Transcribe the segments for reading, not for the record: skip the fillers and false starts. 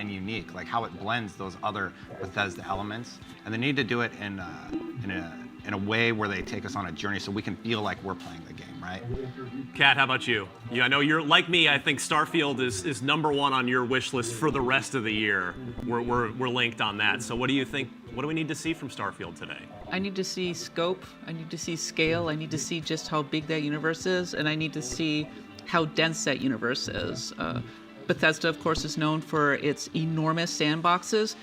and unique, like how it blends those other Bethesda elements, and they need to do it in a way where they take us on a journey so we can feel like we're playing the game, right? Kat, how about you? I know you're like me. I think Starfield is #1 on your wish list for the rest of the year. We're linked on that. So what do you think? What do we need to see from Starfield today? I need to see scope. I need to see scale. I need to see just how big that universe is, and I need to see how dense that universe is. Bethesda, of course, is known for its enormous sandboxes.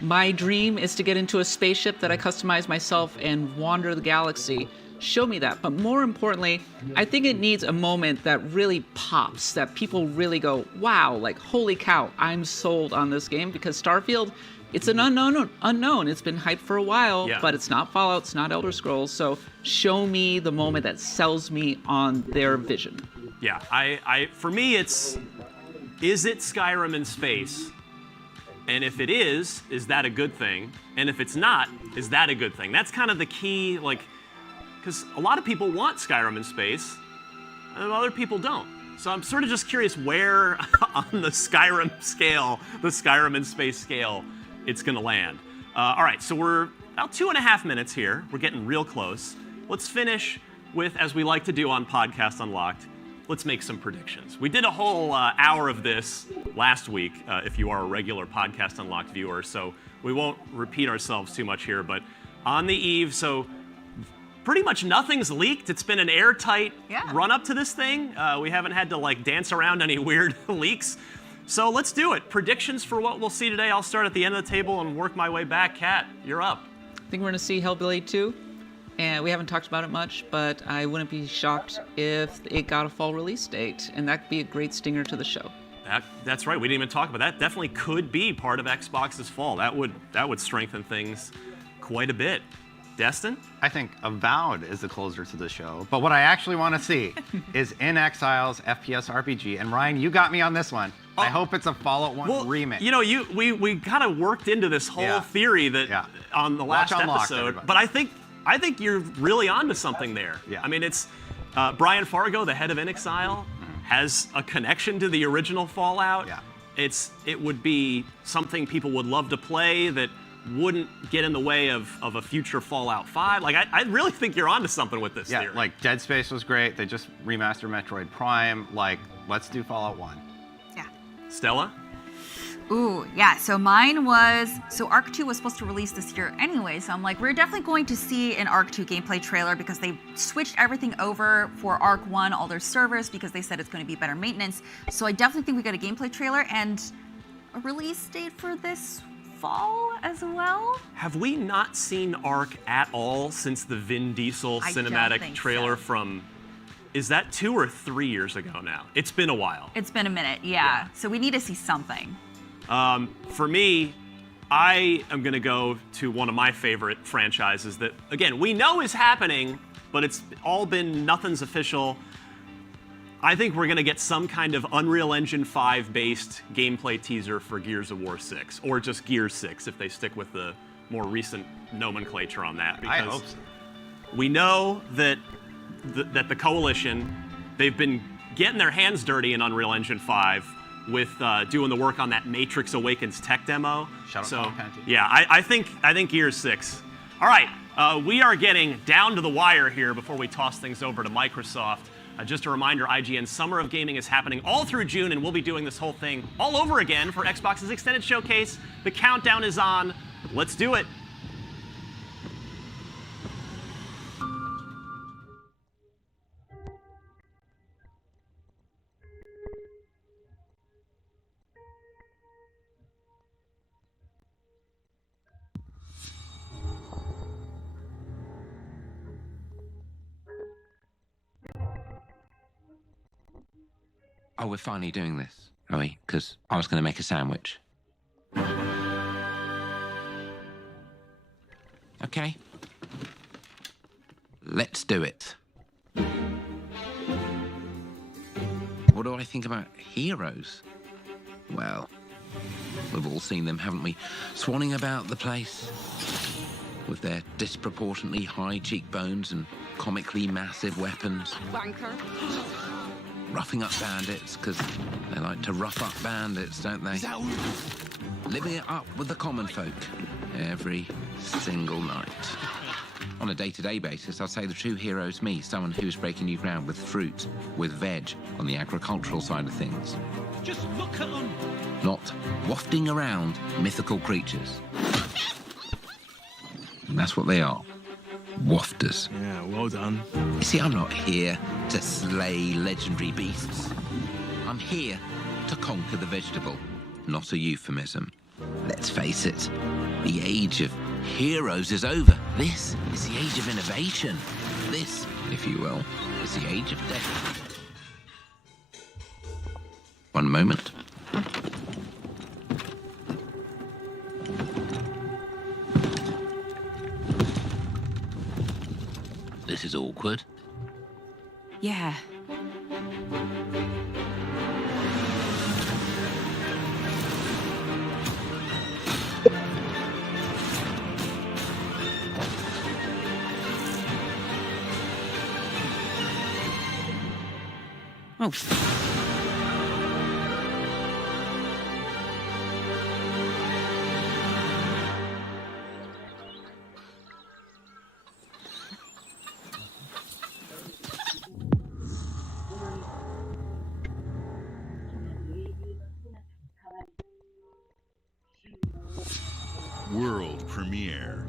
My dream is to get into a spaceship that I customize myself and wander the galaxy. Show me that. But more importantly, I think it needs a moment that really pops, that people really go, wow, like, holy cow, I'm sold on this game, because Starfield, it's an unknown. It's been hyped for a while, but it's not Fallout, it's not Elder Scrolls. So show me the moment that sells me on their vision. Yeah, for me, is it Skyrim in space? And if it is that a good thing? And if it's not, is that a good thing? That's kind of the key, like, because a lot of people want Skyrim in space, and other people don't. So I'm sort of just curious where on the Skyrim scale, the Skyrim in space scale, it's going to land. All right, so we're about 2.5 minutes here. We're getting real close. Let's finish with, as we like to do on Podcast Unlocked, let's make some predictions. We did a whole hour of this last week, if you are a regular Podcast Unlocked viewer, so we won't repeat ourselves too much here, but on the eve, so pretty much nothing's leaked. It's been an airtight run up to this thing. We haven't had to like dance around any weird leaks. So let's do it. Predictions for what we'll see today. I'll start at the end of the table and work my way back. Kat, you're up. I think we're going to see Hellblade 2. And we haven't talked about it much, but I wouldn't be shocked if it got a fall release date, and that'd be a great stinger to the show. That's right. We didn't even talk about that. Definitely could be part of Xbox's fall. That would strengthen things quite a bit. Destin? I think Avowed is the closer to the show, but what I actually want to see is In Exile's FPS RPG, and Ryan, you got me on this one. I hope it's a Fallout 1 remake. You know, we kind of worked into this whole theory that on the last episode, but I think you're really onto something there. Yeah. I mean, it's Brian Fargo, the head of In Exile, has a connection to the original Fallout. Yeah. It would be something people would love to play that wouldn't get in the way of a future Fallout 5. Like, I really think you're onto something with this theory. Like Dead Space was great. They just remastered Metroid Prime. Like, let's do Fallout 1. Yeah. Stella? Ooh, yeah, so mine was, so Arc 2 was supposed to release this year anyway, so I'm like, we're definitely going to see an Arc 2 gameplay trailer because they switched everything over for Arc 1, all their servers, because they said it's going to be better maintenance. So I definitely think we got a gameplay trailer and a release date for this fall as well. Have we not seen Arc at all since the Vin Diesel cinematic trailer from, is that 2 or 3 years ago now? It's been a while. It's been a minute, yeah. So we need to see something. For me, I am going to go to one of my favorite franchises that, again, we know is happening, but it's all been nothing's official. I think we're going to get some kind of Unreal Engine 5 based gameplay teaser for Gears of War 6, or just Gears 6 if they stick with the more recent nomenclature on that. I hope so. We know that the Coalition, they've been getting their hands dirty in Unreal Engine 5 with doing the work on that Matrix Awakens tech demo. Yeah, I think Gears 6. All right, we are getting down to the wire here before we toss things over to Microsoft. Just a reminder, IGN Summer of Gaming is happening all through June, and we'll be doing this whole thing all over again for Xbox's Extended Showcase. The countdown is on. Let's do it. Oh, we're finally doing this, are we? Because I was going to make a sandwich. Okay. Let's do it. What do I think about heroes? Well, we've all seen them, haven't we? Swanning about the place with their disproportionately high cheekbones and comically massive weapons. Wanker. Roughing up bandits, because they like to rough up bandits, don't they? living it up with the common folk every single night. On a day-to-day basis, I'd say the true hero is me, someone who's breaking new ground with fruit, with veg, on the agricultural side of things. Just look at them. Not wafting around mythical creatures. And that's what they are. Wafters. Yeah, well done. You see, I'm not here to slay legendary beasts. I'm here to conquer the vegetable, not a euphemism. Let's face it, the age of heroes is over. This is the age of innovation. This, if you will, is the age of death. One moment. This is awkward. Yeah. Oh. World premiere.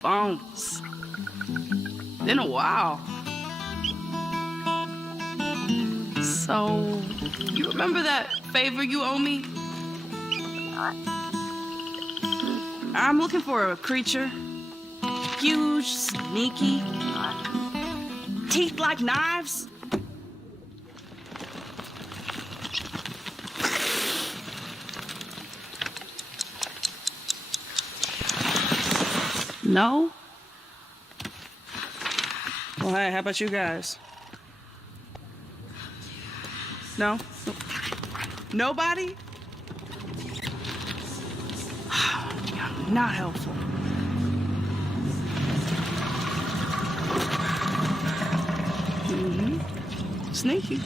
Bones. Been a while. So, you remember that favor you owe me? I'm looking for a creature. Huge, sneaky, teeth like knives. No? Well, hey, how about you guys? No? Nobody? Not helpful. Mm-hmm. Sneaky.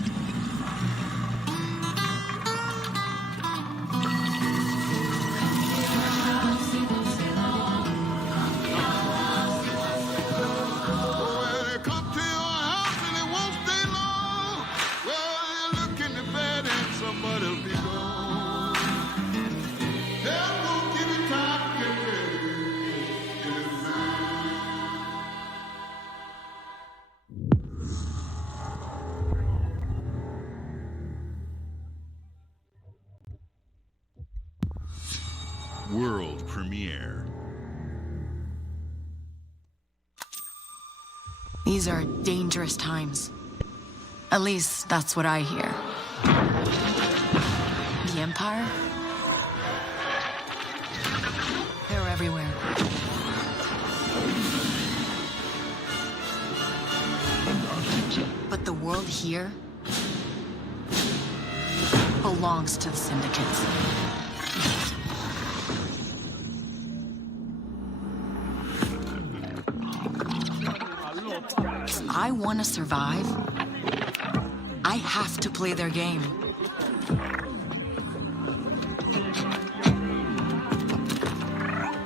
World premiere. These are dangerous times. At least that's what I hear. The Empire? They're everywhere. But the world here belongs to the syndicates. If I want to survive, I have to play their game.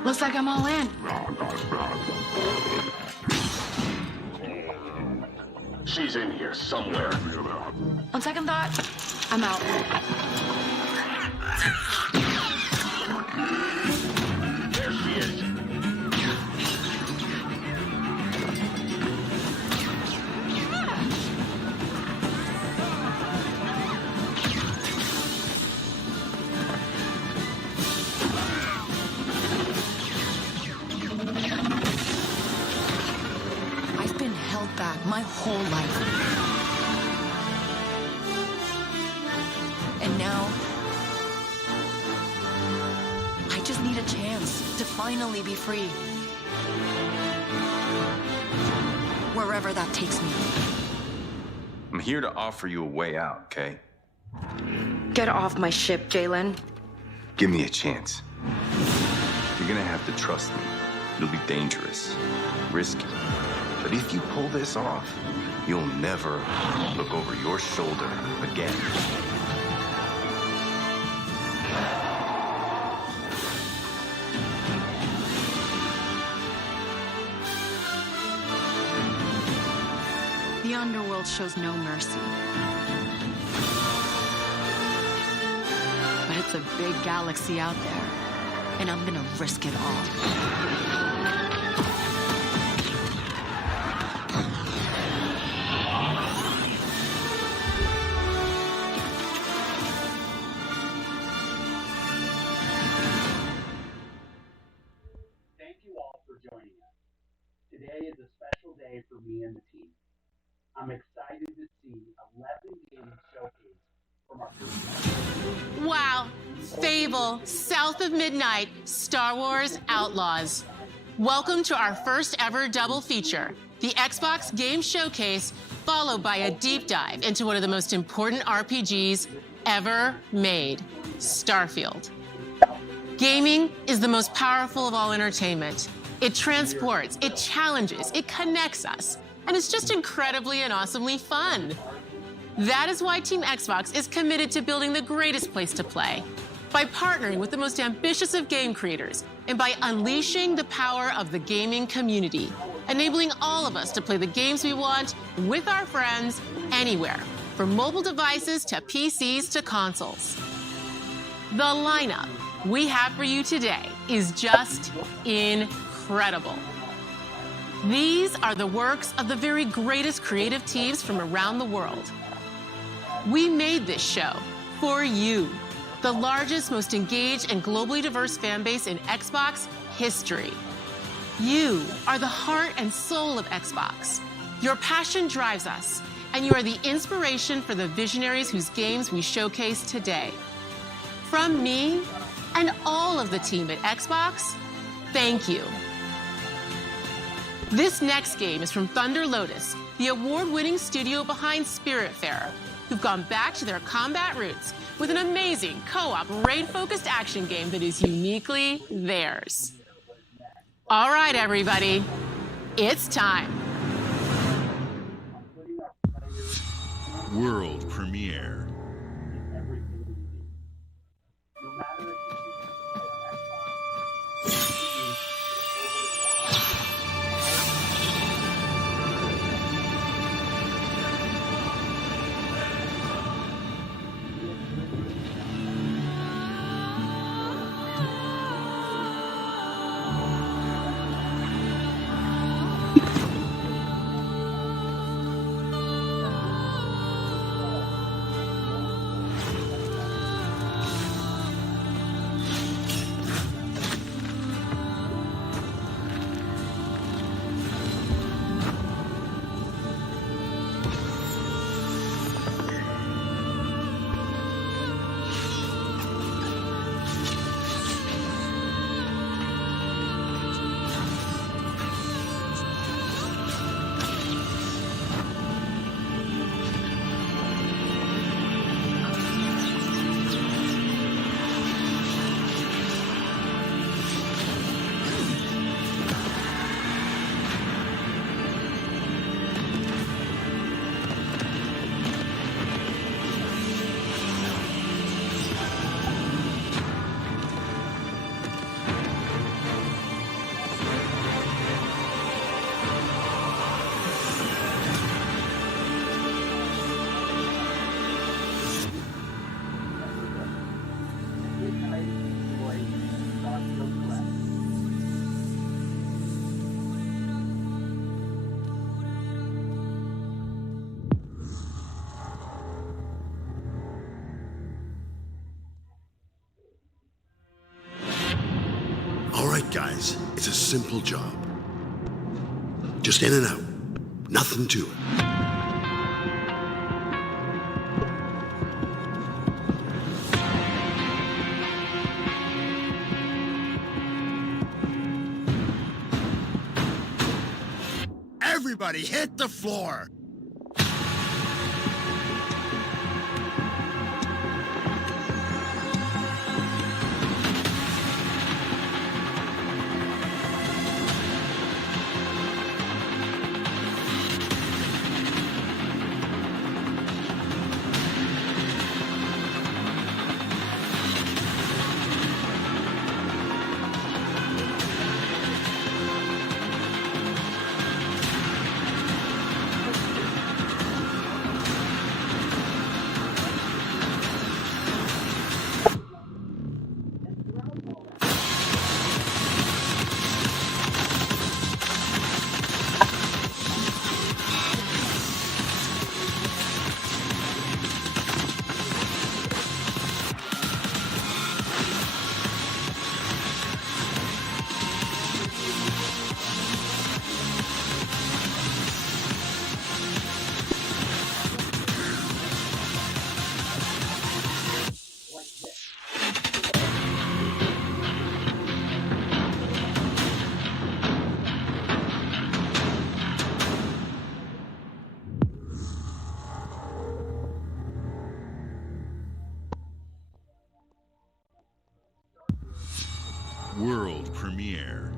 Looks like I'm all in. She's in here somewhere. On second thought, I'm out. There she is. I've been held back my whole life. And now, I just need a chance to finally be free. Wherever that takes me. I'm here to offer you a way out, okay? Get off my ship, Jalen. Give me a chance. You're gonna have to trust me. It'll be dangerous, risky. But if you pull this off, you'll never look over your shoulder again. The underworld shows no mercy. But it's a big galaxy out there, and I'm gonna risk it all. Thank you all for joining us. Today is a special day for me and the team. I'm excited to see 11 games showcased from our first. Wow. Fable, South of Midnight, Star Wars Outlaws. Welcome to our first ever double feature, the Xbox Game Showcase, followed by a deep dive into one of the most important RPGs ever made, Starfield. Gaming is the most powerful of all entertainment. It transports, it challenges, it connects us, and it's just incredibly and awesomely fun. That is why Team Xbox is committed to building the greatest place to play, by partnering with the most ambitious of game creators, and by unleashing the power of the gaming community, enabling all of us to play the games we want with our friends anywhere, from mobile devices to PCs to consoles. The lineup we have for you today is just incredible. These are the works of the very greatest creative teams from around the world. We made this show for you, the largest, most engaged, and globally diverse fan base in Xbox history. You are the heart and soul of Xbox. Your passion drives us, and you are the inspiration for the visionaries whose games we showcase today. From me and all of the team at Xbox, thank you. This next game is from Thunder Lotus, the award-winning studio behind Spiritfarer, who've gone back to their combat roots with an amazing co-op raid-focused action game that is uniquely theirs. All right, everybody, it's time. World premiere. It's a simple job. Just in and out. Nothing to it. Everybody hit the floor! World premiere.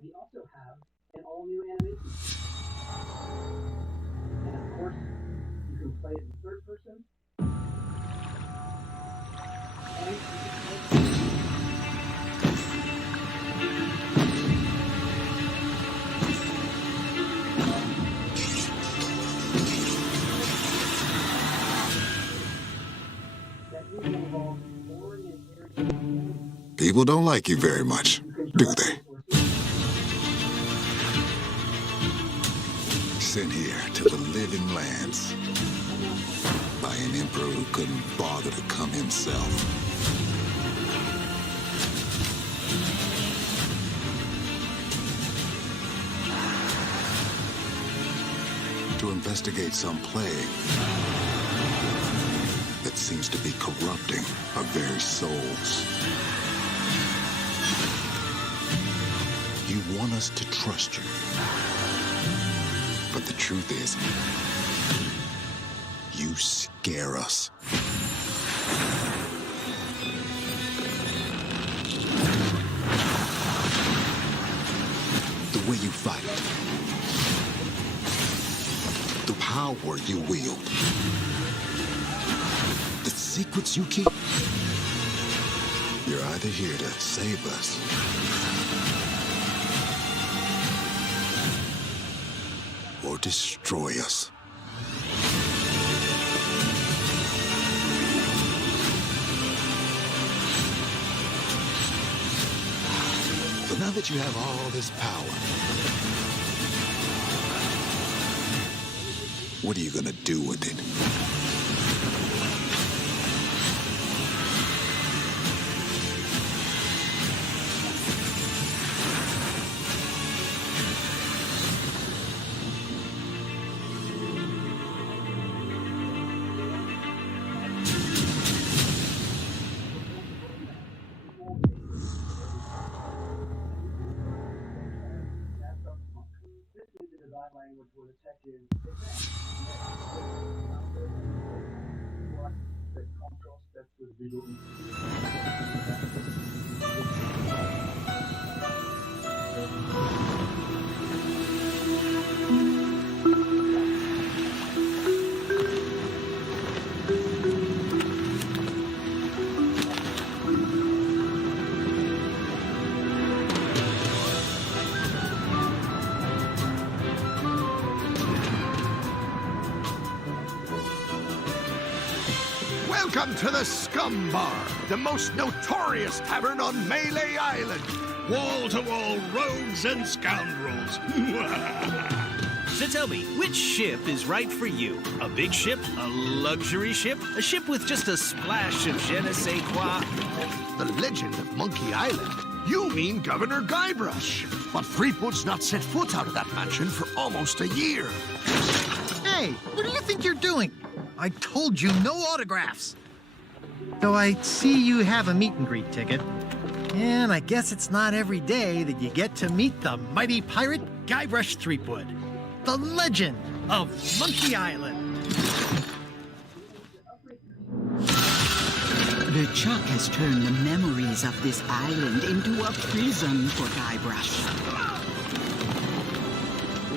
We also have an all-new animation. And of course, you can play it in third person. And you can play it People don't like you very much, do they? Sent here to the living lands by an emperor who couldn't bother to come himself. To investigate some plague that seems to be corrupting our very souls. You want us to trust you. But the truth is, you scare us. The way you fight. The power you wield. The secrets you keep. You're either here to save us or destroy us. So now that you have all this power, what are you gonna do with it? Welcome to the Scum Bar, the most notorious tavern on Melee Island. Wall-to-wall rogues and scoundrels. So tell me, which ship is right for you? A big ship? A luxury ship? A ship with just a splash of je ne sais quoi? The legend of Monkey Island? You mean Governor Guybrush. But Threepwood's not set foot out of that mansion for almost a year. Hey, what do you think you're doing? I told you no autographs. Though I see you have a meet and greet ticket. And I guess it's not every day that you get to meet the mighty pirate Guybrush Threepwood, the legend of Monkey Island. The Chuck has turned the memories of this island into a prison for Guybrush.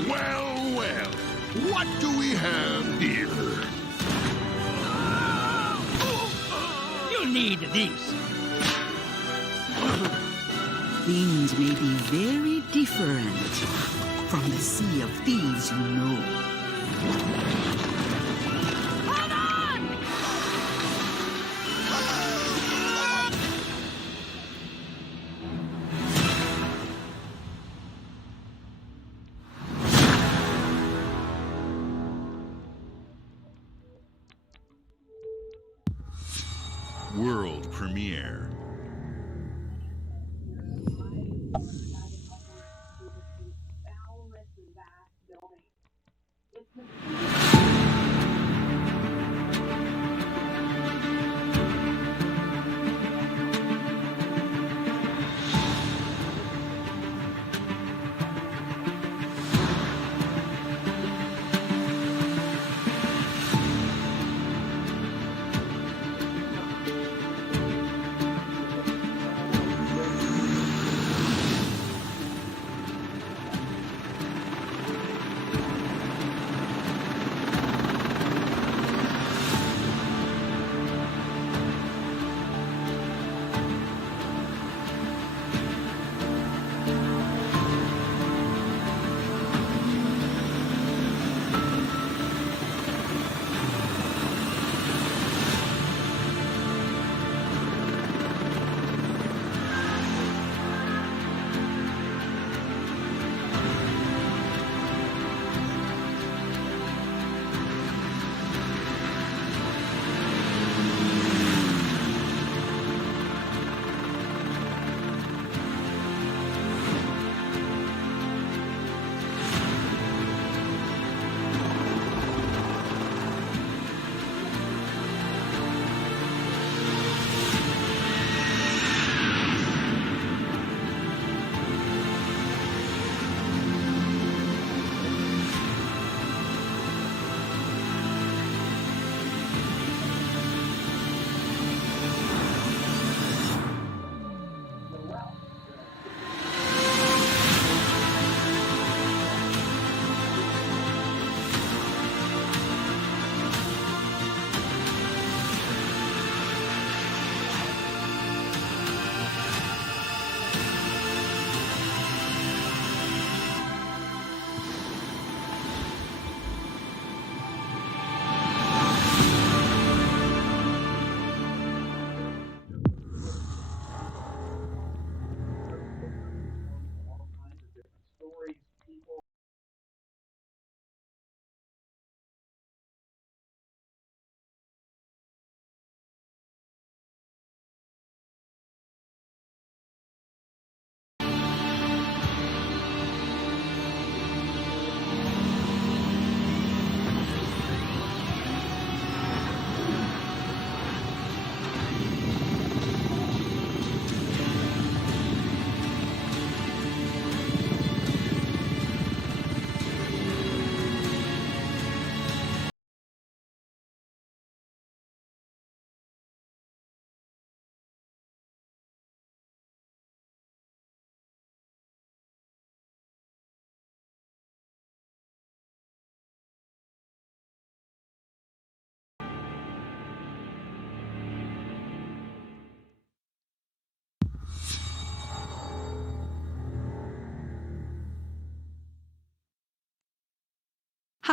Well, well, what do we have here? You need these. Things may be very different from the Sea of Thieves you know. Hold on! World premiere.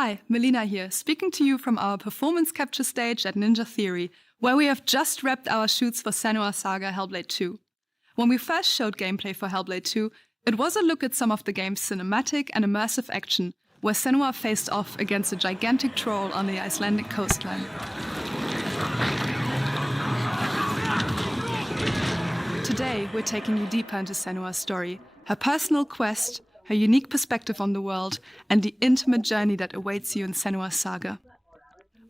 Hi, Melina here, speaking to you from our performance capture stage at Ninja Theory, where we have just wrapped our shoots for Senua's Saga Hellblade 2. When we first showed gameplay for Hellblade 2, it was a look at some of the game's cinematic and immersive action, where Senua faced off against a gigantic troll on the Icelandic coastline. Today, we're taking you deeper into Senua's story, her personal quest, her unique perspective on the world, and the intimate journey that awaits you in Senua's Saga.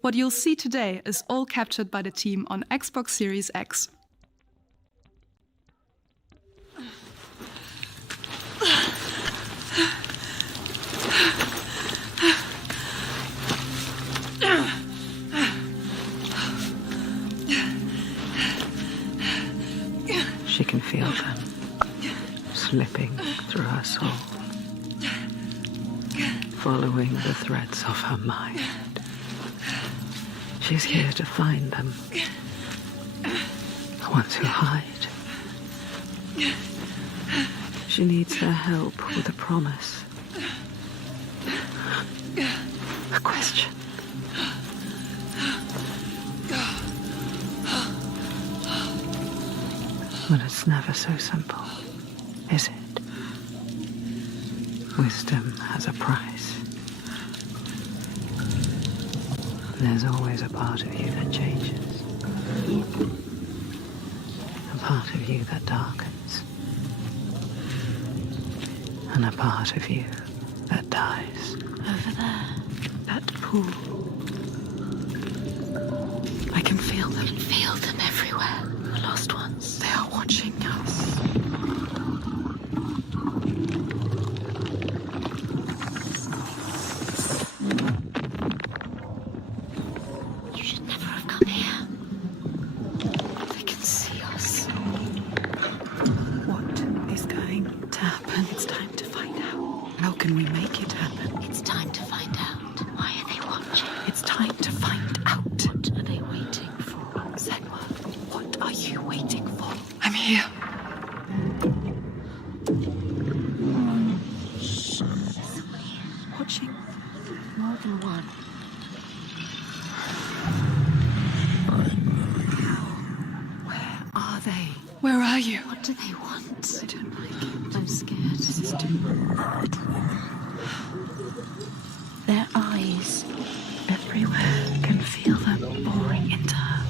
What you'll see today is all captured by the team on Xbox Series X. She can feel them slipping through her soul, following the threads of her mind. She's here to find them, the ones who hide. She needs their help with a promise, a question. But it's never so simple, is it? Wisdom has a price. There's always a part of you that changes. A part of you that darkens. And a part of you that dies. Over there, that pool. I can feel them. Feel them everywhere. The lost ones. They are watching us. You should never have come here. They can see us. What is going to happen? It's time to find out. How can we make it happen? It's time to find out. Why are they watching? It's time to find out. What are they waiting for? Senua, what are you waiting for? I'm here. Watching More than one. Where are they? Where are you? What do they want? I don't like it. I'm scared. This is too Mad woman. Their eyes. everywhere. I can feel them boring into her.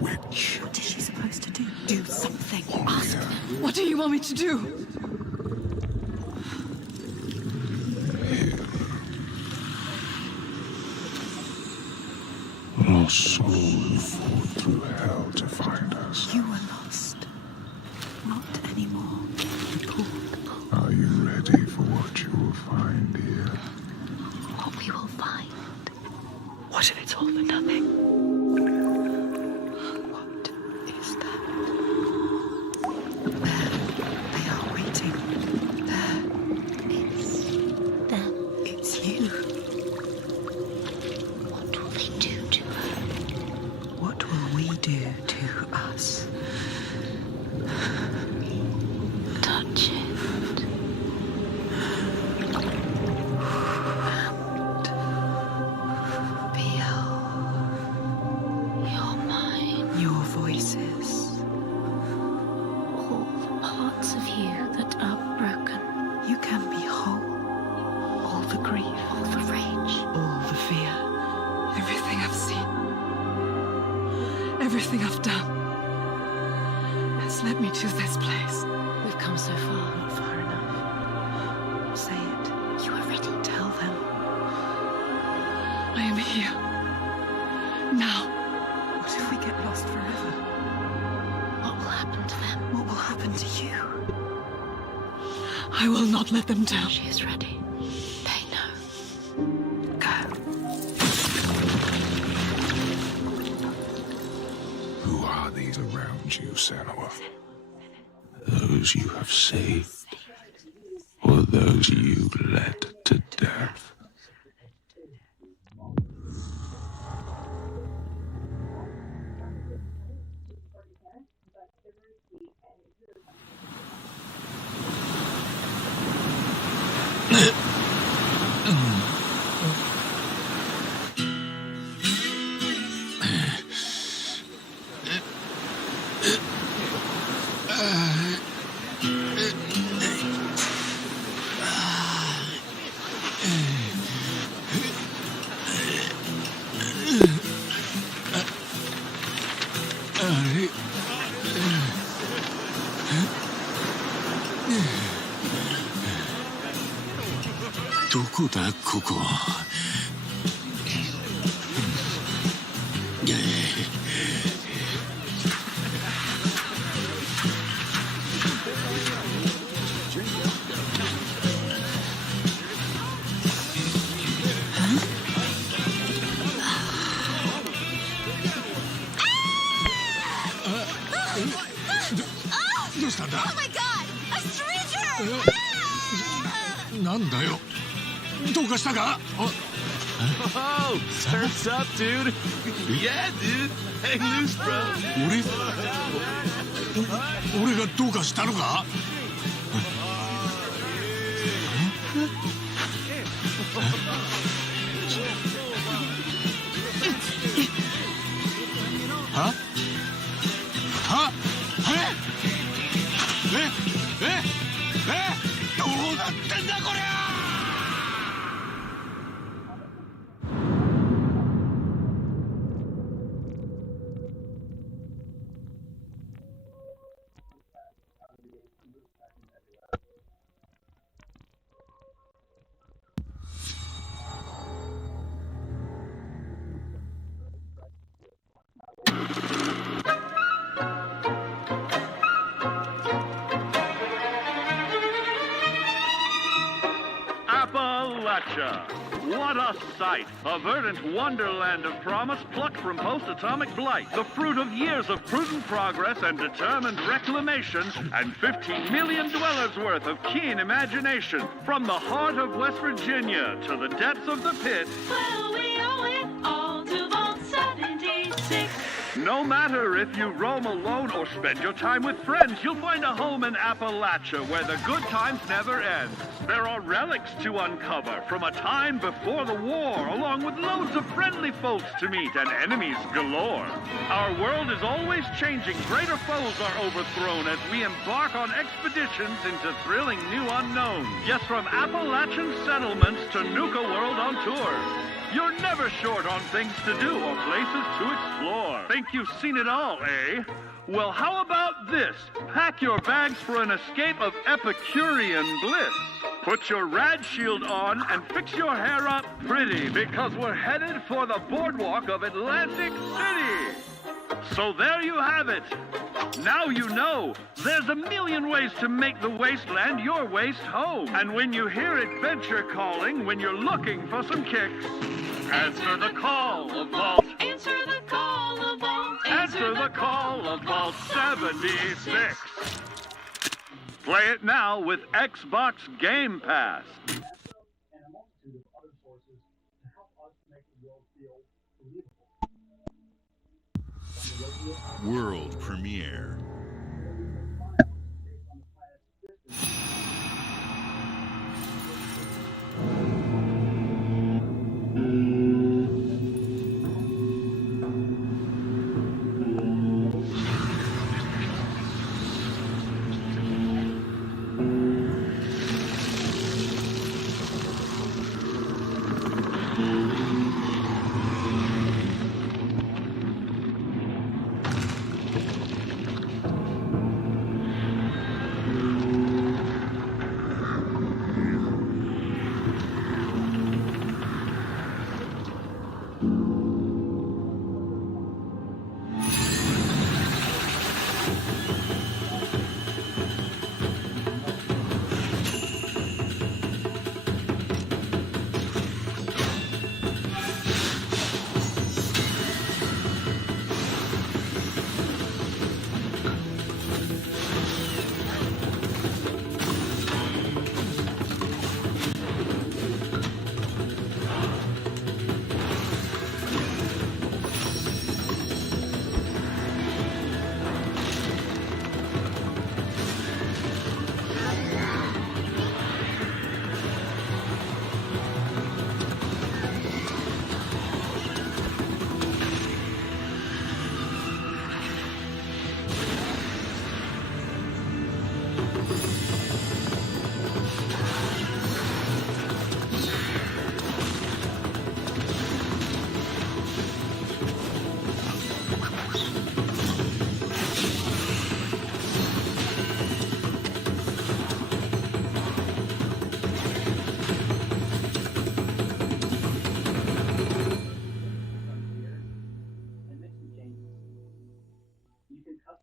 Witch. What is she supposed to do? Do something. Ask them. What do you want me to do? Lost soul who fought through hell to find us. You were lost. Not anymore. Are you ready for what you will find here? What we will find. What if it's all for nothing? What is that? There. They are waiting. There. It's them. It's you. What will they do to her? What will we do to us? Touch it. Your mind. Your voices. All the parts of you that are broken. You can be whole. All the grief. All the rage. All the fear. Everything I've seen. Everything I've done has led me to this place. We've come so far. Not far enough. Say it. You are ready. Tell them. I am here. Now. What if we get lost forever? What will happen to them? What will happen to you? I will not let them down. She is ready. They know. Go. Who are these around you, Senua? Those you have saved, or those you led to death? どこだここ。どうしたんだ。 Oh my god! A stranger! なんだよ。どうかしたか。 Oh, surf's up, dude. Yeah, dude. Hang loose, bro. 俺がどうかしたのか。は？は？どうなってんだこりゃ。 What a sight! A verdant wonderland of promise plucked from post-atomic blight. The fruit of years of prudent progress and determined reclamation, and 15 million dwellers worth of keen imagination. From the heart of West Virginia to the depths of the pit. Well, we owe it all to Vault 76. No matter if you roam alone or spend your time with friends, you'll find a home in Appalachia where the good times never end. There are relics to uncover from a time before the war, along with loads of friendly folks to meet and enemies galore. Our world is always changing. Greater foes are overthrown as we embark on expeditions into thrilling new unknowns. Yes, from Appalachian settlements to Nuka World on tour. You're never short on things to do or places to explore. Think you've seen it all, eh? Well, how about this? Pack your bags for an escape of Epicurean bliss. Put your rad shield on and fix your hair up pretty, because we're headed for the boardwalk of Atlantic City. So there you have it. Now you know. There's a million ways to make the wasteland your waste home. And when you hear adventure calling, when you're looking for some kicks, answer the call of Vault. Answer the call of Vault. Answer the call of Vault 76. Play it now with Xbox Game Pass. And a multitude of other sources to help us make the world feel believable. World premiere.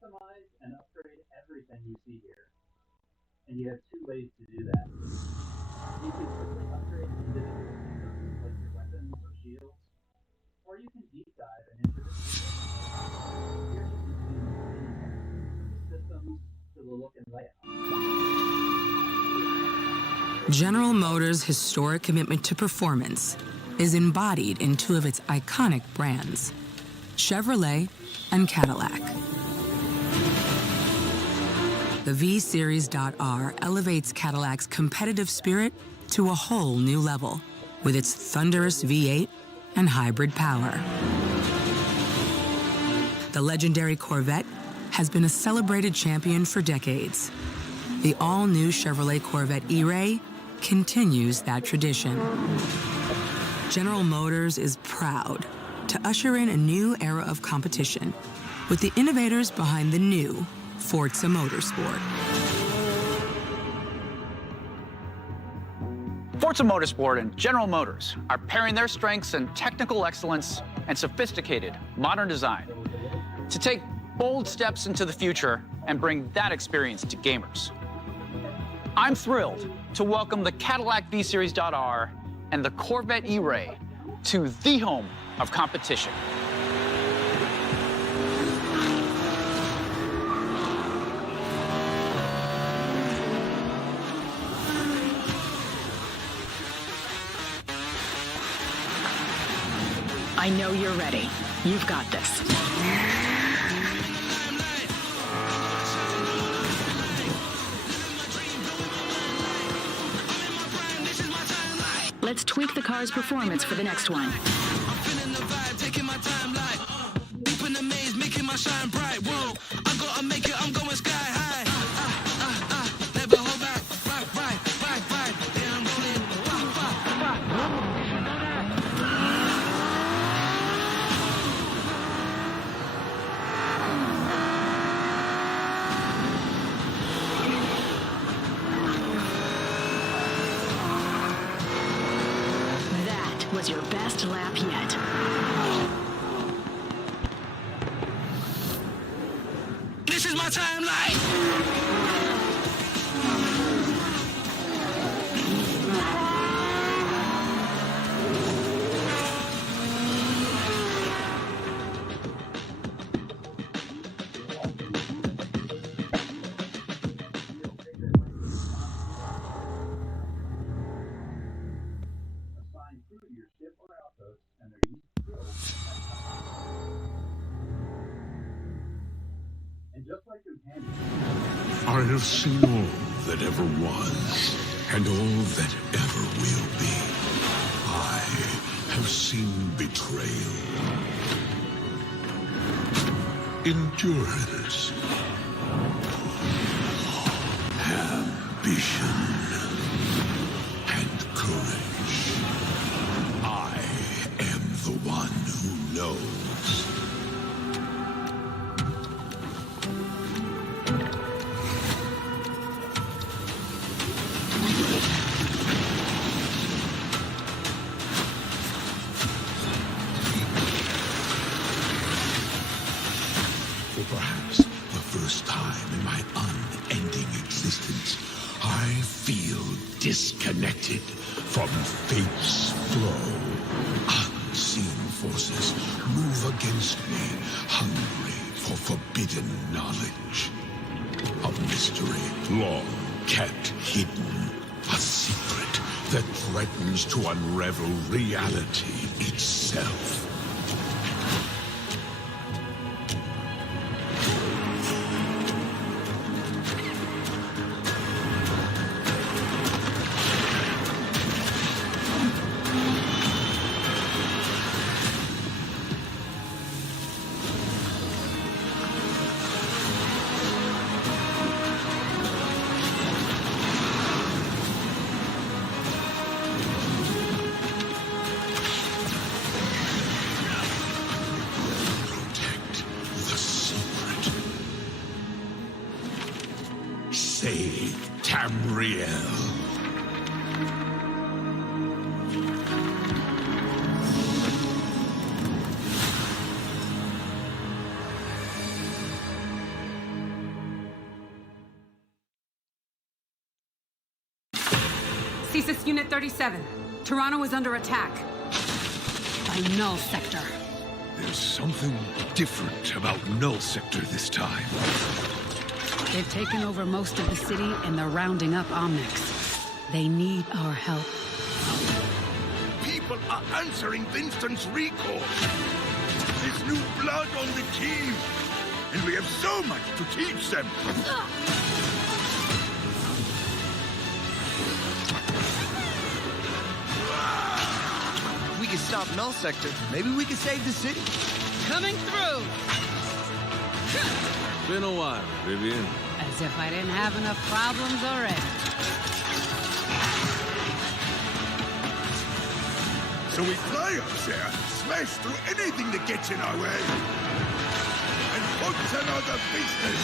customize and upgrade everything you see here. And you have two ways to do that. You can quickly upgrade individual systems like your weapons or shields, or you can deep dive and introduce here's what you see from the systems to the look and layout. General Motors' historic commitment to performance is embodied in two of its iconic brands, Chevrolet and Cadillac. The V-Series.R elevates Cadillac's competitive spirit to a whole new level with its thunderous V8 and hybrid power. The legendary Corvette has been a celebrated champion for decades. The all-new Chevrolet Corvette E-Ray continues that tradition. General Motors is proud to usher in a new era of competition with the innovators behind the new Forza Motorsport. Forza Motorsport and General Motors are pairing their strengths in technical excellence and sophisticated modern design to take bold steps into the future and bring that experience to gamers. I'm thrilled to welcome the Cadillac V-Series.R and the Corvette E-Ray to the home of competition. I know you're ready. You've got this. Let's tweak the car's performance for the next one. Was your best lap yet. This is my timeline! I have seen all that ever was, and all that ever will be. I have seen betrayal, endurance, ambition, and courage. I am the one who knows. Perhaps the first time in my unending existence, I feel disconnected from fate's flow. Unseen forces move against me, hungry for forbidden knowledge. A mystery long kept hidden, a secret that threatens to unravel reality itself. Save Tamriel. Thesis Unit 37. Toronto is under attack. By Null Sector. There's something different about Null Sector this time. They've taken over most of the city and they're rounding up Omnics. They need our help. People are answering Winston's recall. There's new blood on the team. And we have so much to teach them. We can stop Null Sector. Maybe we can save the city. Coming through! Been a while, Vivian. As if I didn't have enough problems already. So we fly up there, smash through anything that gets in our way, and put them out of business.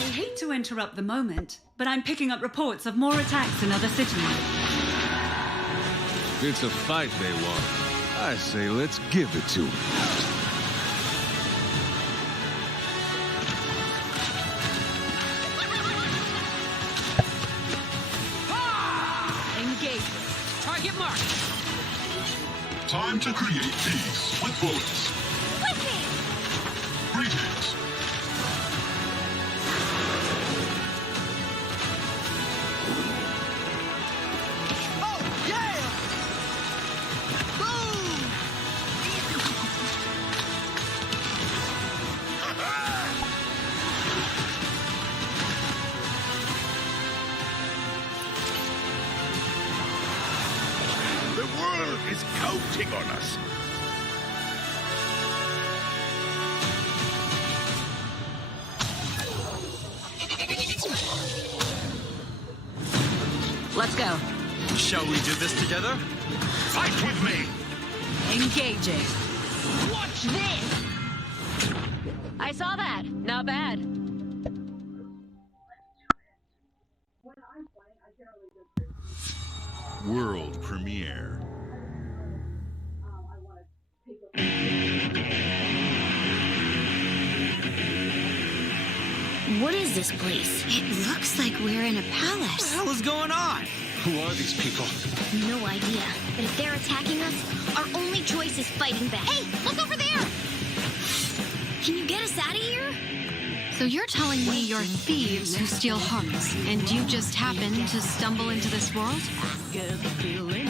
I hate to interrupt the moment, but I'm picking up reports of more attacks in other cities. It's a fight they want. I say let's give it to them. Engage. Target marked. Time to create peace with bullets. Greetings. Oh, yeah! Boom! The world is counting on us. Let's go. Shall we do this together? Fight with me! Engaging. Watch this! I saw that. Not bad. World premiere. What is this place? It looks like we're in a palace. What the hell is going on? Who are these people? No idea. But if they're attacking us, our only choice is fighting back. Hey, look over there! Can you get us out of here? So you're telling me you're thieves who steal hearts, and you just happened to stumble into this world?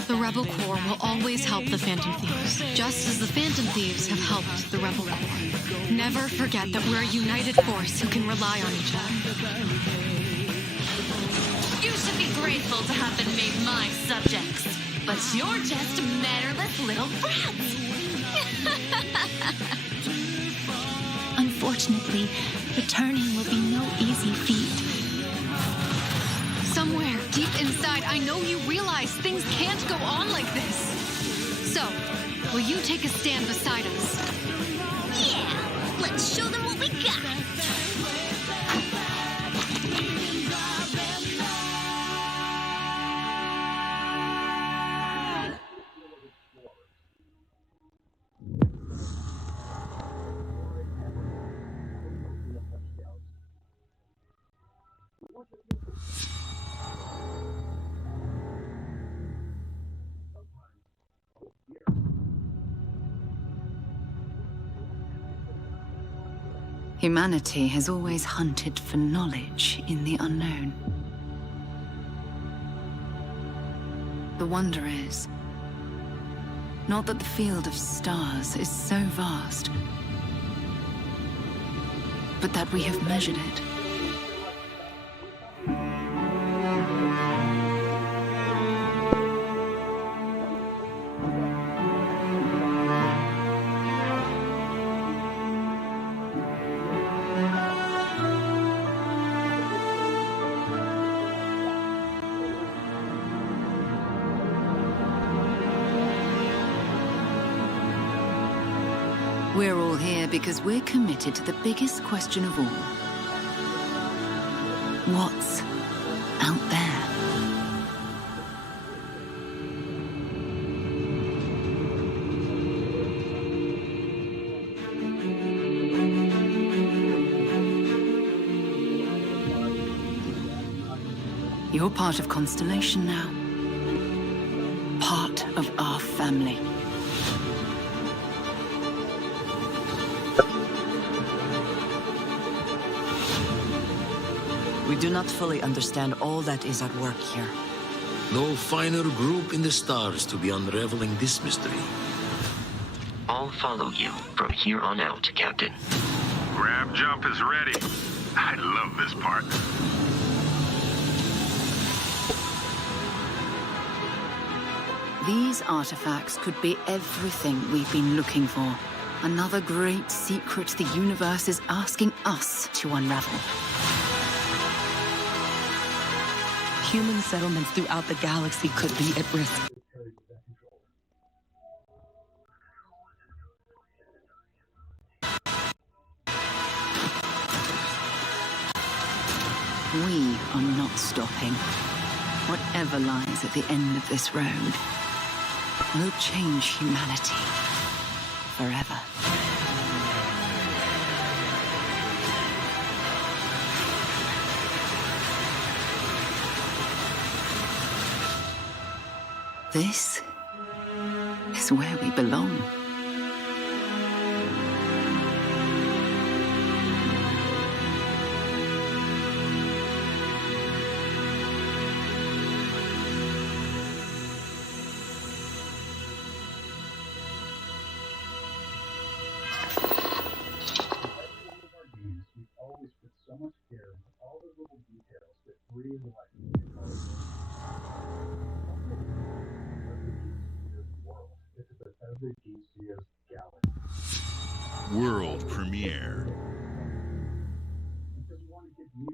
The Rebel Corps will always help the Phantom Thieves, just as the Phantom Thieves have helped the Rebel Corps. Never forget that we're a united force who can rely on each other. You should be grateful to have been made my subjects. But you're just mannerless little brats. Unfortunately, returning will be no easy feat. Somewhere deep inside, I know you realize things can't go on like this. So, will you take a stand beside us? Yeah, let's show them what we got. Humanity has always hunted for knowledge in the unknown. The wonder is, not that the field of stars is so vast, but that we have measured it. We're all here because we're committed to the biggest question of all. What's out there? You're part of Constellation now. of our family. We do not fully understand all that is at work here. No finer group in the stars to be unraveling this mystery. I'll follow you from here on out, Captain. Grab jump is ready. I love this part. These artifacts could be everything we've been looking for. Another great secret the universe is asking us to unravel. Human settlements throughout the galaxy could be at risk. We are not stopping. Whatever lies at the end of this road will change humanity forever. This is where we belong. So much care into all the little details that breathe life into the Bethesda Game Studios galaxy. World premiere. Because we want to give you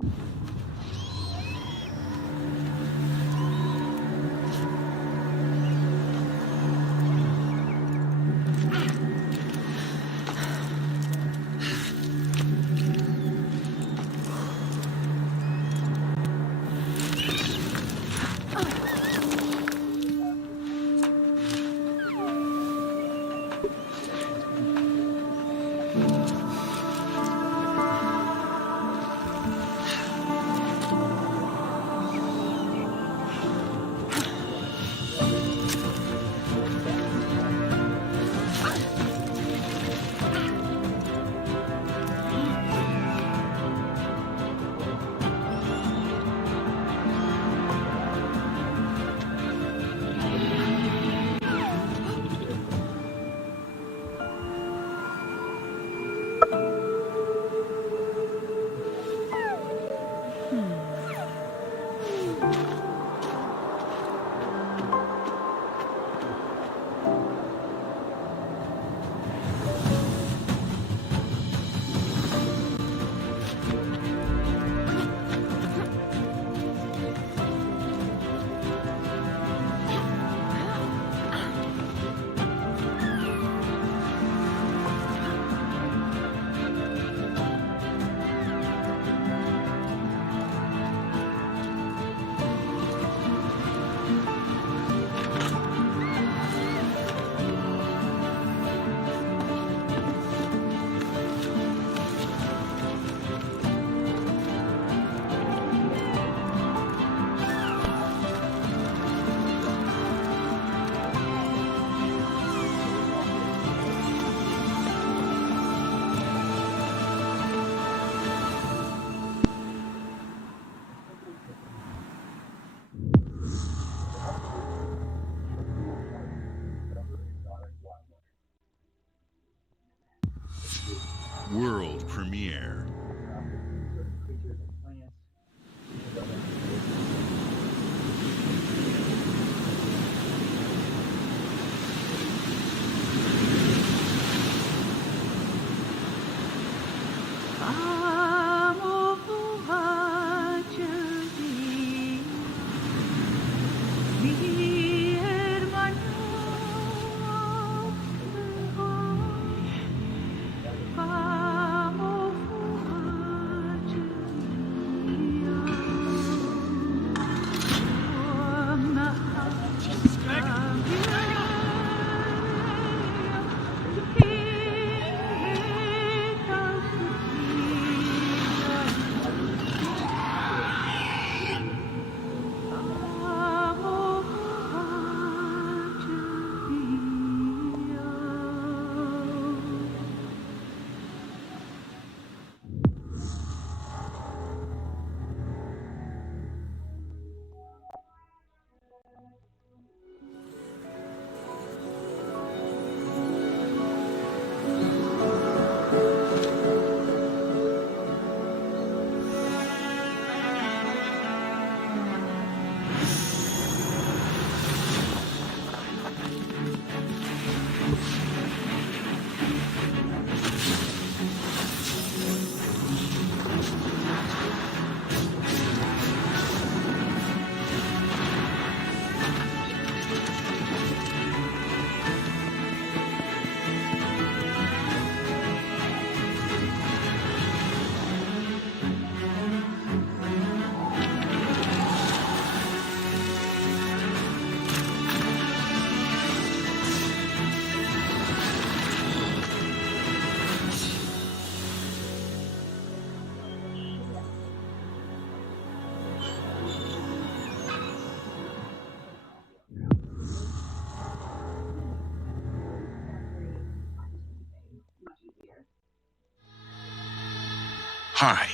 Hi.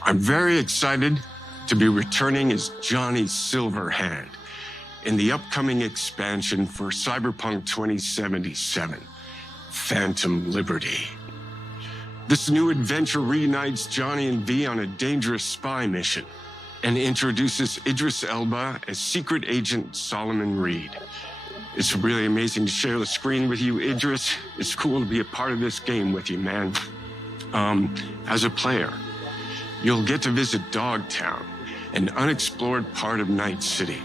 I'm very excited to be returning as Johnny Silverhand in the upcoming expansion for Cyberpunk 2077, Phantom Liberty. This new adventure reunites Johnny and V on a dangerous spy mission and introduces Idris Elba as Secret Agent Solomon Reed. It's really amazing to share the screen with you, Idris. It's cool to be a part of this game with you, man. As a player, you'll get to visit Dogtown, an unexplored part of Night City,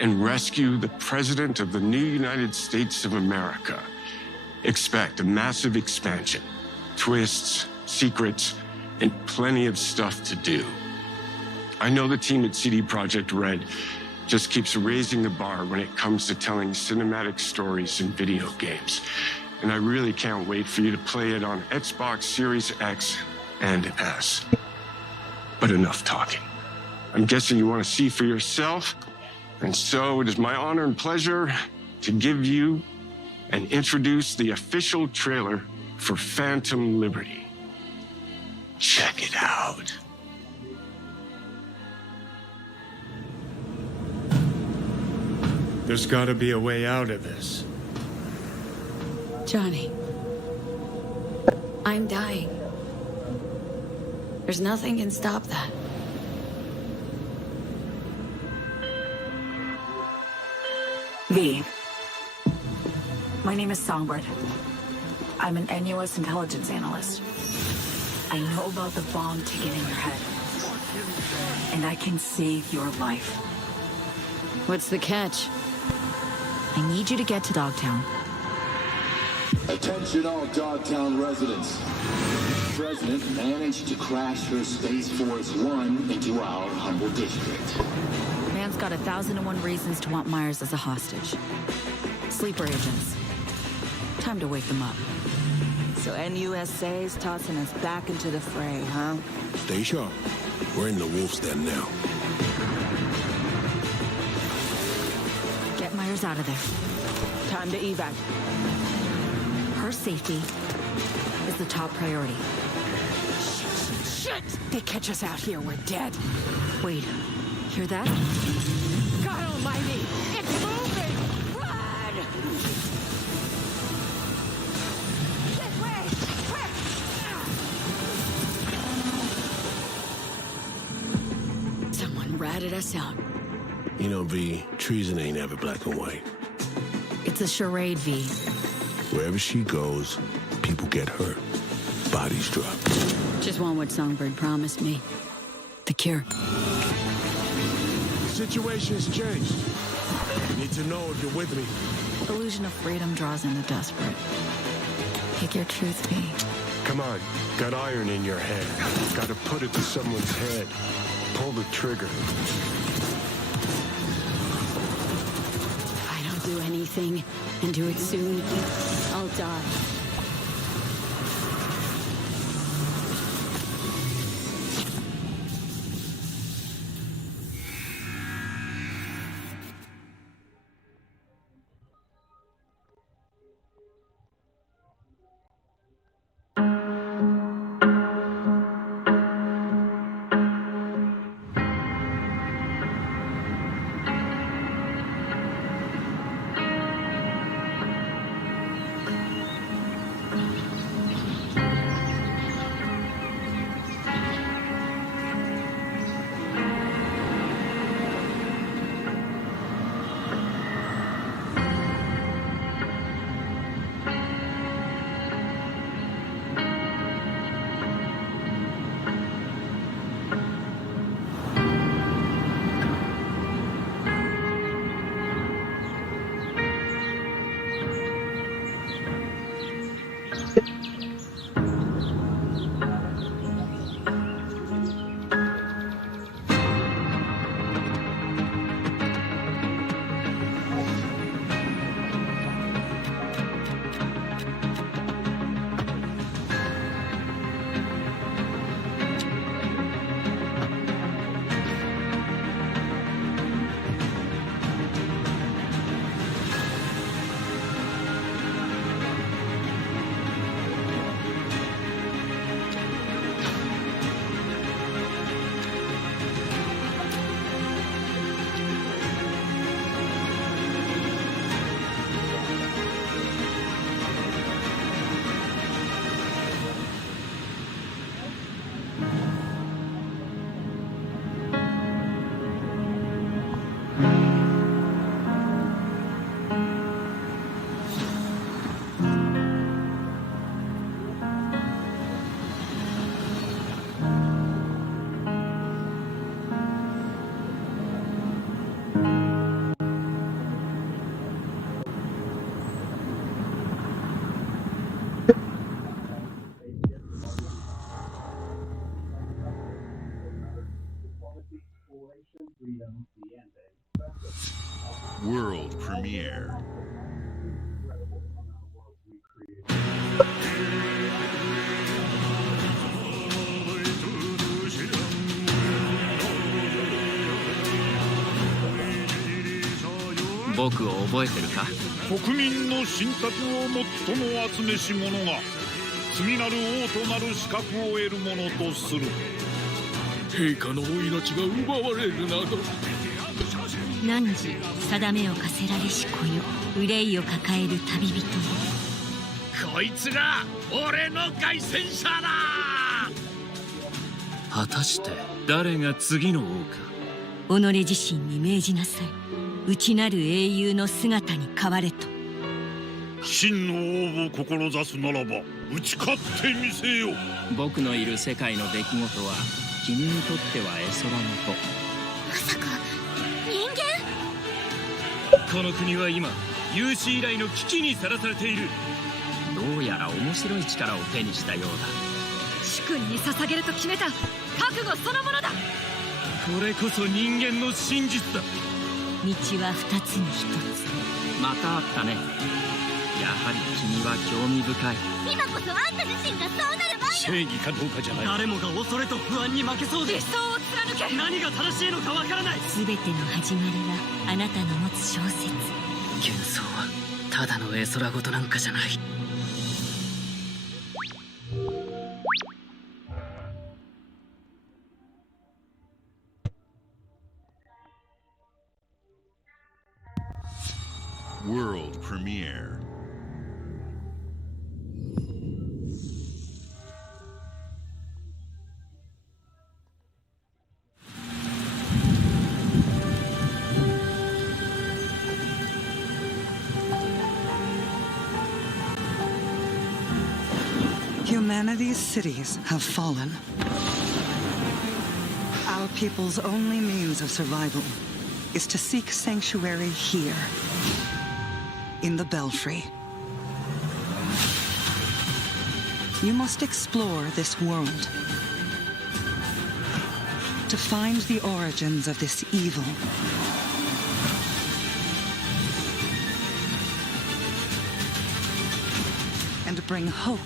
and rescue the President of the new United States of America. Expect a massive expansion, twists, secrets, and plenty of stuff to do. I know the team at CD Projekt Red just keeps raising the bar when it comes to telling cinematic stories in video games. And I really can't wait for you to play it on Xbox Series X and S. But enough talking. I'm guessing you want to see for yourself. And so it is my honor and pleasure to give you and introduce the official trailer for Phantom Liberty. Check it out. There's gotta be a way out of this. Johnny, I'm dying. There's nothing can stop that. V. My name is Songbird. I'm an NUS intelligence analyst. I know about the bomb ticking in your head. And I can save your life. What's the catch? I need you to get to Dogtown. Attention all Dogtown residents. The President managed to crash her Space Force One into our humble district. Man's got 1,001 reasons to want Myers as a hostage. Sleeper agents. Time to wake them up. So NUSA's tossing us back into the fray, huh? Stay sharp. We're in the wolf's den now. Get Myers out of there. Time to evac. Her safety is the top priority. Shit! They catch us out here, we're dead. Wait, hear that? God almighty! It's moving! Run! This way! Quick! Someone ratted us out. You know, V, treason ain't ever black and white. It's a charade, V. Wherever she goes, people get hurt. Bodies drop. Just want what Songbird promised me. The cure. The situation's changed. Need to know if you're with me. Illusion of freedom draws in the desperate. Pick your truth, V. Come on, got iron in your head. Gotta put it to someone's head. Pull the trigger. If I don't do anything, and do it soon, I'll die. freedom, the ending. World premiere. Incredible amount of worlds we created.僕を覚えてるか？国民の信託を最も集めし者が次なる王となる資格を得るものとする。陛下のお命が奪われるなど。汝定めを課せられし子よ、憂いを抱える旅人よ。こいつが俺の凱旋者だ。果たして誰が次の王か。己自身に命じなさい。内なる英雄の姿に変われと。真の王を志すならば打ち勝ってみせよ。僕のいる世界の出来事は君にとっては絵空事。まさか人間？この国は今有史以来の危機にさらされている。どうやら面白い力を手にしたようだ。主君に捧げると決めた覚悟そのものだ。これこそ人間の真実だ。道は二つに一つ。また会ったね。やはり君は興味深い。今こそあんた自身がそうなる前正義かどうかじゃない。誰もが恐れと不安に負けそうで。理想を貫け。何が正しいのかわからない。全ての始まりはあなたの持つ小説。幻想はただの絵空事なんかじゃない。World premiere. Humanity's cities have fallen. Our people's only means of survival is to seek sanctuary here, in the Belfry. You must explore this world to find the origins of this evil. And bring hope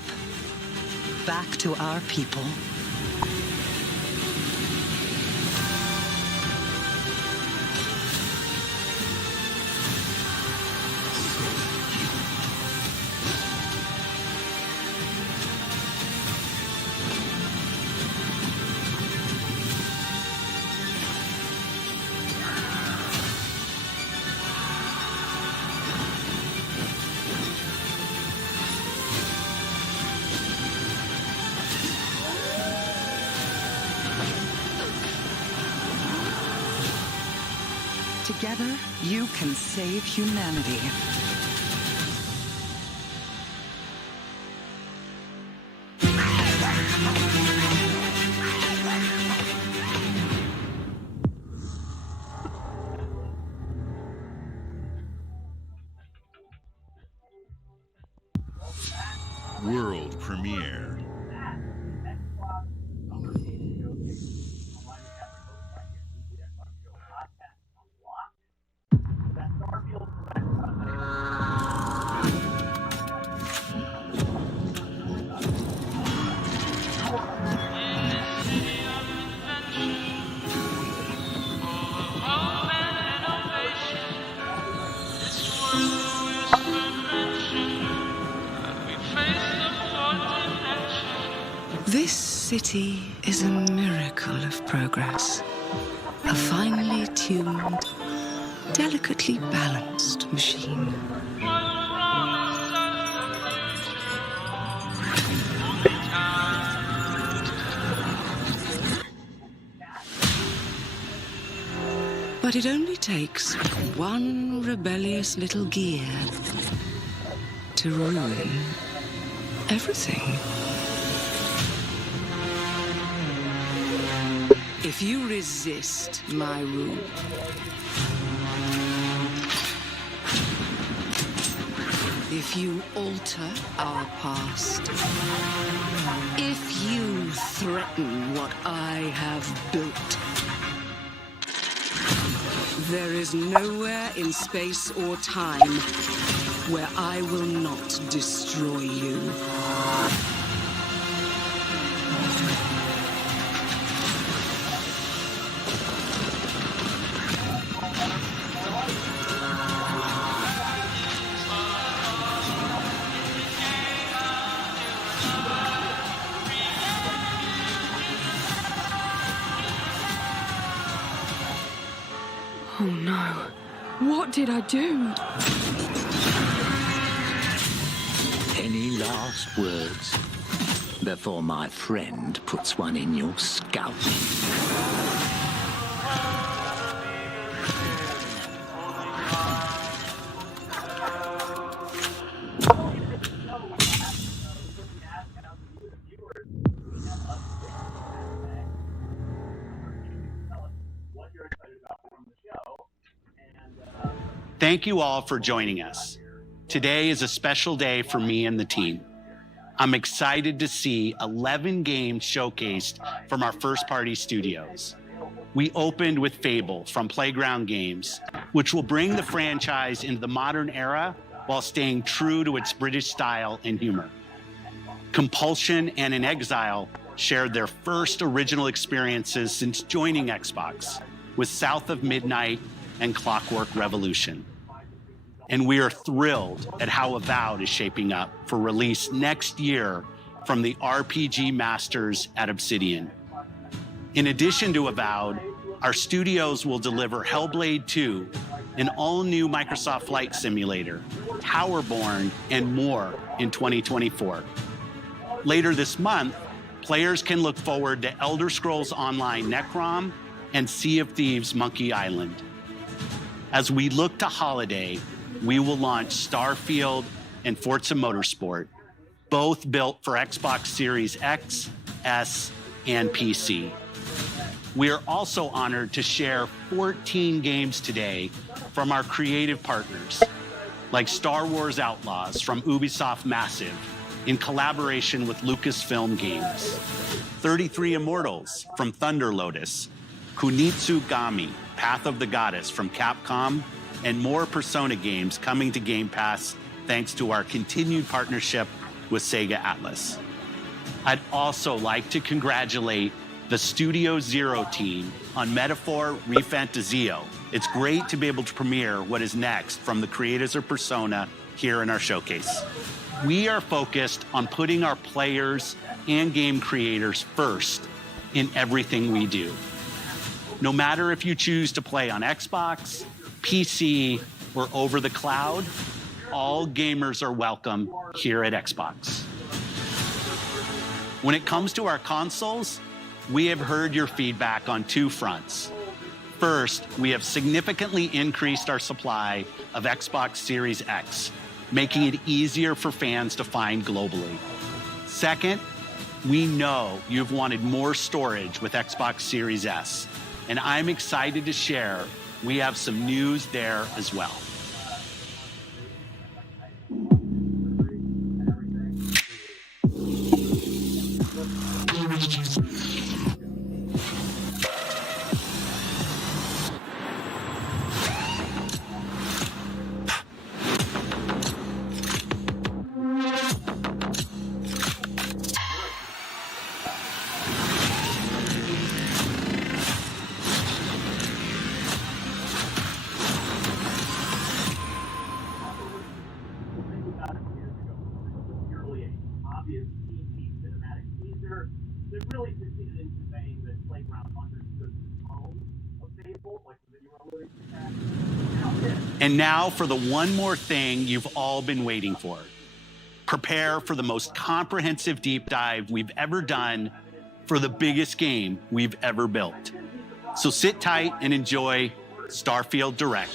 back to our people. Together, you can save humanity. World premiere. This city is a miracle of progress. A finely tuned, delicately balanced machine. But it only takes one rebellious little gear to ruin everything. If you resist my rule, if you alter our past, if you threaten what I have built, There is nowhere in space or time where I will not destroy you. Oh no. What did I do? Any last words before my friend puts one in your skull? Thank you all for joining us. Today is a special day for me and the team. I'm excited to see 11 games showcased from our first-party studios. We opened with Fable from Playground Games, which will bring the franchise into the modern era while staying true to its British style and humor. Compulsion and In Exile shared their first original experiences since joining Xbox with South of Midnight and Clockwork Revolution. And we are thrilled at how Avowed is shaping up for release next year from the RPG masters at Obsidian. In addition to Avowed, our studios will deliver Hellblade 2, an all-new Microsoft Flight Simulator, Towerborn, and more in 2024. Later this month, players can look forward to Elder Scrolls Online Necrom and Sea of Thieves Monkey Island. As we look to holiday, we will launch Starfield and Forza Motorsport, both built for Xbox Series X, S, and PC. We are also honored to share 14 games today from our creative partners, like Star Wars Outlaws from Ubisoft Massive in collaboration with Lucasfilm Games, 33 Immortals from Thunder Lotus, Kunitsu Gami, Path of the Goddess from Capcom, and more Persona games coming to Game Pass thanks to our continued partnership with Sega Atlas. I'd also like to congratulate the Studio Zero team on Metaphor Refantazio. It's great to be able to premiere what is next from the creators of Persona here in our showcase. We are focused on putting our players and game creators first in everything we do. No matter if you choose to play on Xbox, PC, or over the cloud, all gamers are welcome here at Xbox. When it comes to our consoles, we have heard your feedback on two fronts. First, we have significantly increased our supply of Xbox Series X, making it easier for fans to find globally. Second, we know you've wanted more storage with Xbox Series S, and I'm excited to share we have some news there as well. And now for the one more thing you've all been waiting for. Prepare for the most comprehensive deep dive we've ever done for the biggest game we've ever built. So sit tight and enjoy Starfield Direct.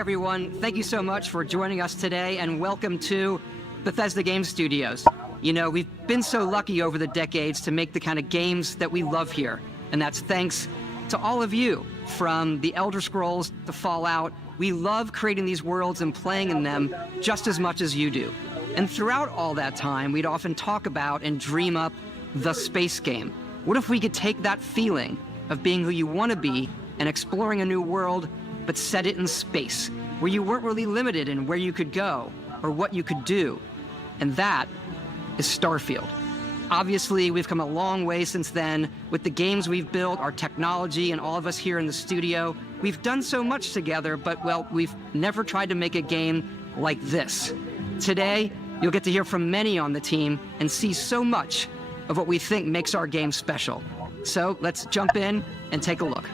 everyone. Thank you so much for joining us today, and welcome to Bethesda Game Studios. You know, we've been so lucky over the decades to make the kind of games that we love here, and that's thanks to all of you. From the Elder Scrolls to Fallout, we love creating these worlds and playing in them just as much as you do. And throughout all that time, we'd often talk about and dream up the space game. What if we could take that feeling of being who you want to be and exploring a new world, but set it in space, where you weren't really limited in where you could go or what you could do? And that is Starfield. Obviously, we've come a long way since then with the games we've built, our technology, and all of us here in the studio. We've done so much together, but, well, we've never tried to make a game like this. Today, you'll get to hear from many on the team and see so much of what we think makes our game special. So let's jump in and take a look.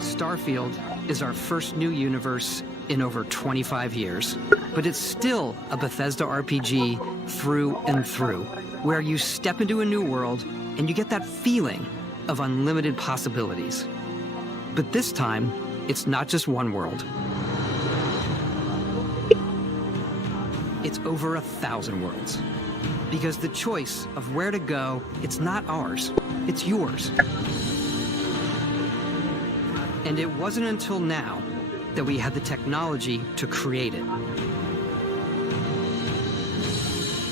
Starfield is our first new universe in over 25 years, but it's still a Bethesda RPG through and through, where you step into a new world and you get that feeling of unlimited possibilities. But this time, it's not just one world. It's over 1,000 worlds. Because the choice of where to go, it's not ours, it's yours. And it wasn't until now that we had the technology to create it.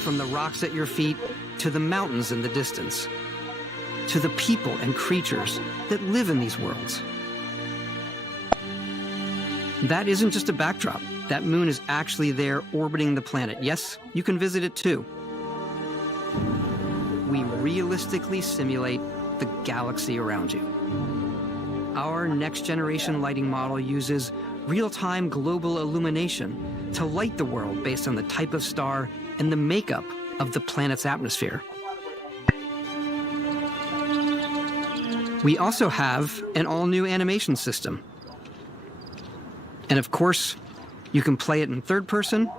From the rocks at your feet, to the mountains in the distance, to the people and creatures that live in these worlds. That isn't just a backdrop. That moon is actually there orbiting the planet. Yes, you can visit it too. We realistically simulate the galaxy around you. Our next-generation lighting model uses real-time global illumination to light the world based on the type of star and the makeup of the planet's atmosphere. We also have an all-new animation system. And of course, you can play it in third person,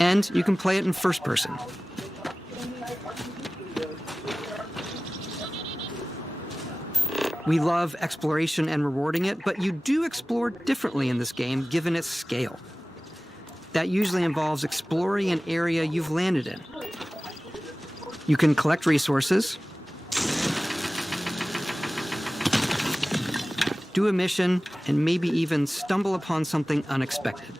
and you can play it in first person. We love exploration and rewarding it, but you do explore differently in this game given its scale. That usually involves exploring an area you've landed in. You can collect resources, do a mission, and maybe even stumble upon something unexpected.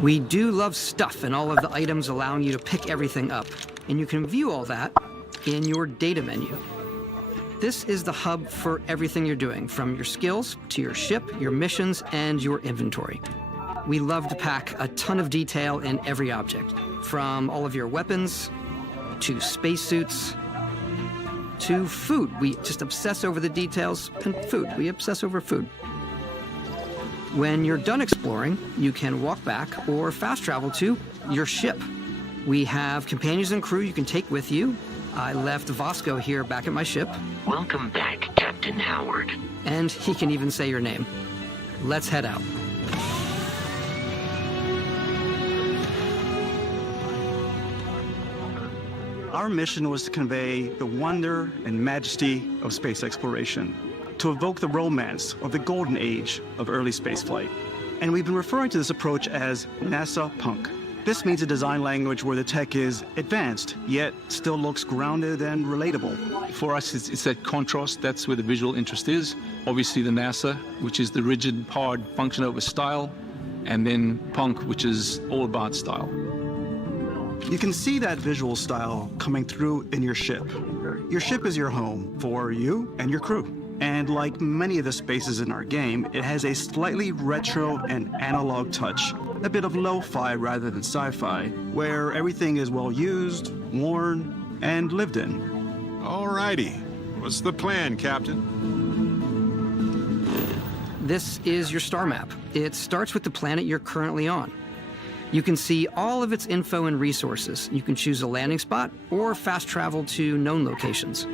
We do love stuff and all of the items allowing you to pick everything up, and you can view all that in your data menu. This is the hub for everything you're doing, from your skills to your ship, your missions, and your inventory. We love to pack a ton of detail in every object, from all of your weapons to spacesuits to food. We just obsess over the details, and food. We obsess over food. When you're done exploring, you can walk back or fast travel to your ship. We have companions and crew you can take with you. I left Vasco here back at my ship. Welcome back, Captain Howard. And he can even say your name. Let's head out. Our mission was to convey the wonder and majesty of space exploration, to evoke the romance of the golden age of early spaceflight. And we've been referring to this approach as NASA Punk. This means a design language where the tech is advanced, yet still looks grounded and relatable. For us, it's that contrast. That's where the visual interest is. Obviously the NASA, which is the rigid, hard function over style, and then Punk, which is all about style. You can see that visual style coming through in your ship. Your ship is your home for you and your crew. And like many of the spaces in our game, it has a slightly retro and analog touch, a bit of lo-fi rather than sci-fi, where everything is well used, worn, and lived in. Alrighty. What's the plan, Captain? This is your star map. It starts with the planet you're currently on. You can see all of its info and resources. You can choose a landing spot or fast travel to known locations.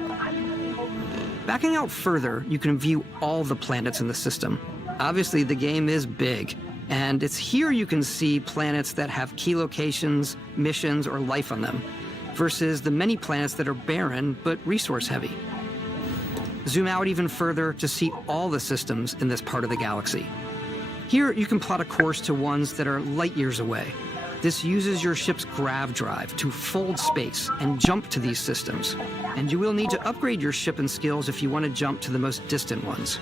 Backing out further, you can view all the planets in the system. Obviously, the game is big, and it's here you can see planets that have key locations, missions, or life on them, versus the many planets that are barren but resource-heavy. Zoom out even further to see all the systems in this part of the galaxy. Here, you can plot a course to ones that are light years away. This uses your ship's grav drive to fold space and jump to these systems. And you will need to upgrade your ship and skills if you want to jump to the most distant ones.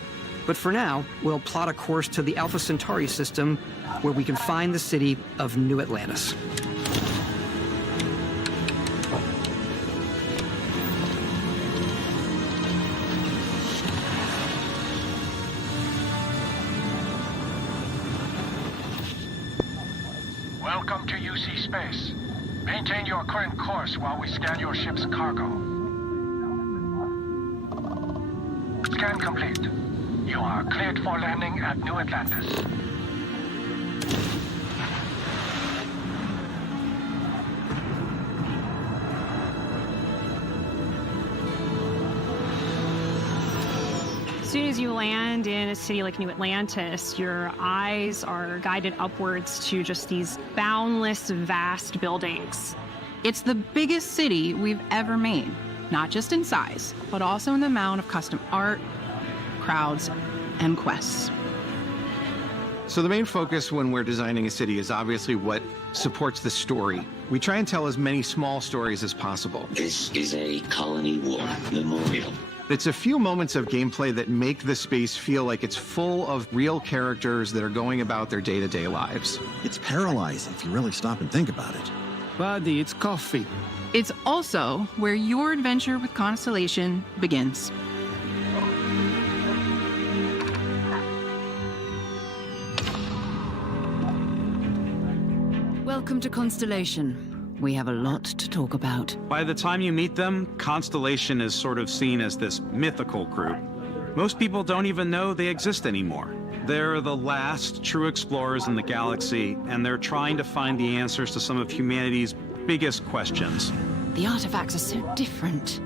But for now, we'll plot a course to the Alpha Centauri system, where we can find the city of New Atlantis. Welcome to UC Space. Maintain your current course while we scan your ship's cargo. Scan complete. You are cleared for landing at New Atlantis. As soon as you land in a city like New Atlantis, your eyes are guided upwards to just these boundless, vast buildings. It's the biggest city we've ever made, not just in size, but also in the amount of custom art, crowds, and quests. So the main focus when we're designing a city is obviously what supports the story. We try and tell as many small stories as possible. This is a Colony War memorial. It's a few moments of gameplay that make the space feel like it's full of real characters that are going about their day-to-day lives. It's paralyzing if you really stop and think about it. Buddy, it's coffee. It's also where your adventure with Constellation begins. Welcome to Constellation. We have a lot to talk about. By the time you meet them, Constellation is sort of seen as this mythical group. Most people don't even know they exist anymore. They're the last true explorers in the galaxy, and they're trying to find the answers to some of humanity's biggest questions. The artifacts are so different,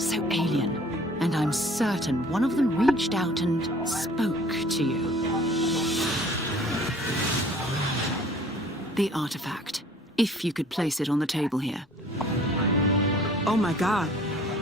so alien, and I'm certain one of them reached out and spoke to you. The artifact. If you could place it on the table here. Oh my god.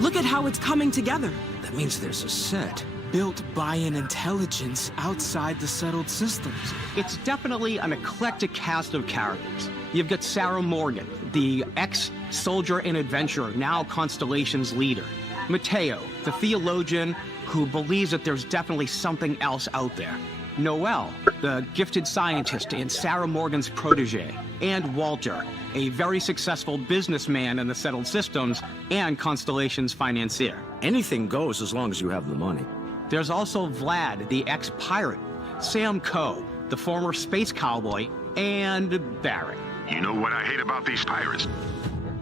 Look at how it's coming together. That means there's a set built by an intelligence outside the settled systems. It's definitely an eclectic cast of characters. You've got Sarah Morgan, the ex-soldier and adventurer, now Constellation's leader. Mateo, the theologian who believes that there's definitely something else out there. Noel, the gifted scientist and Sarah Morgan's protege. And Walter, a very successful businessman in the settled systems and Constellation's financier. Anything goes as long as you have the money. There's also Vlad, the ex-pirate, Sam Coe, the former space cowboy, and Barrett. You know what I hate about these pirates?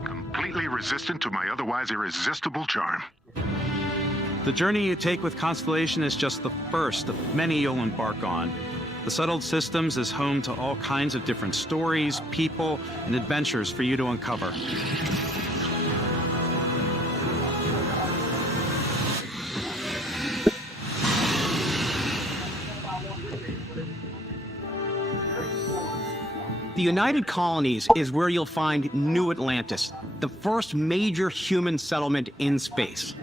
Completely resistant to my otherwise irresistible charm. The journey you take with Constellation is just the first of many you'll embark on. The Settled Systems is home to all kinds of different stories, people, and adventures for you to uncover. The United Colonies is where you'll find New Atlantis, the first major human settlement in space.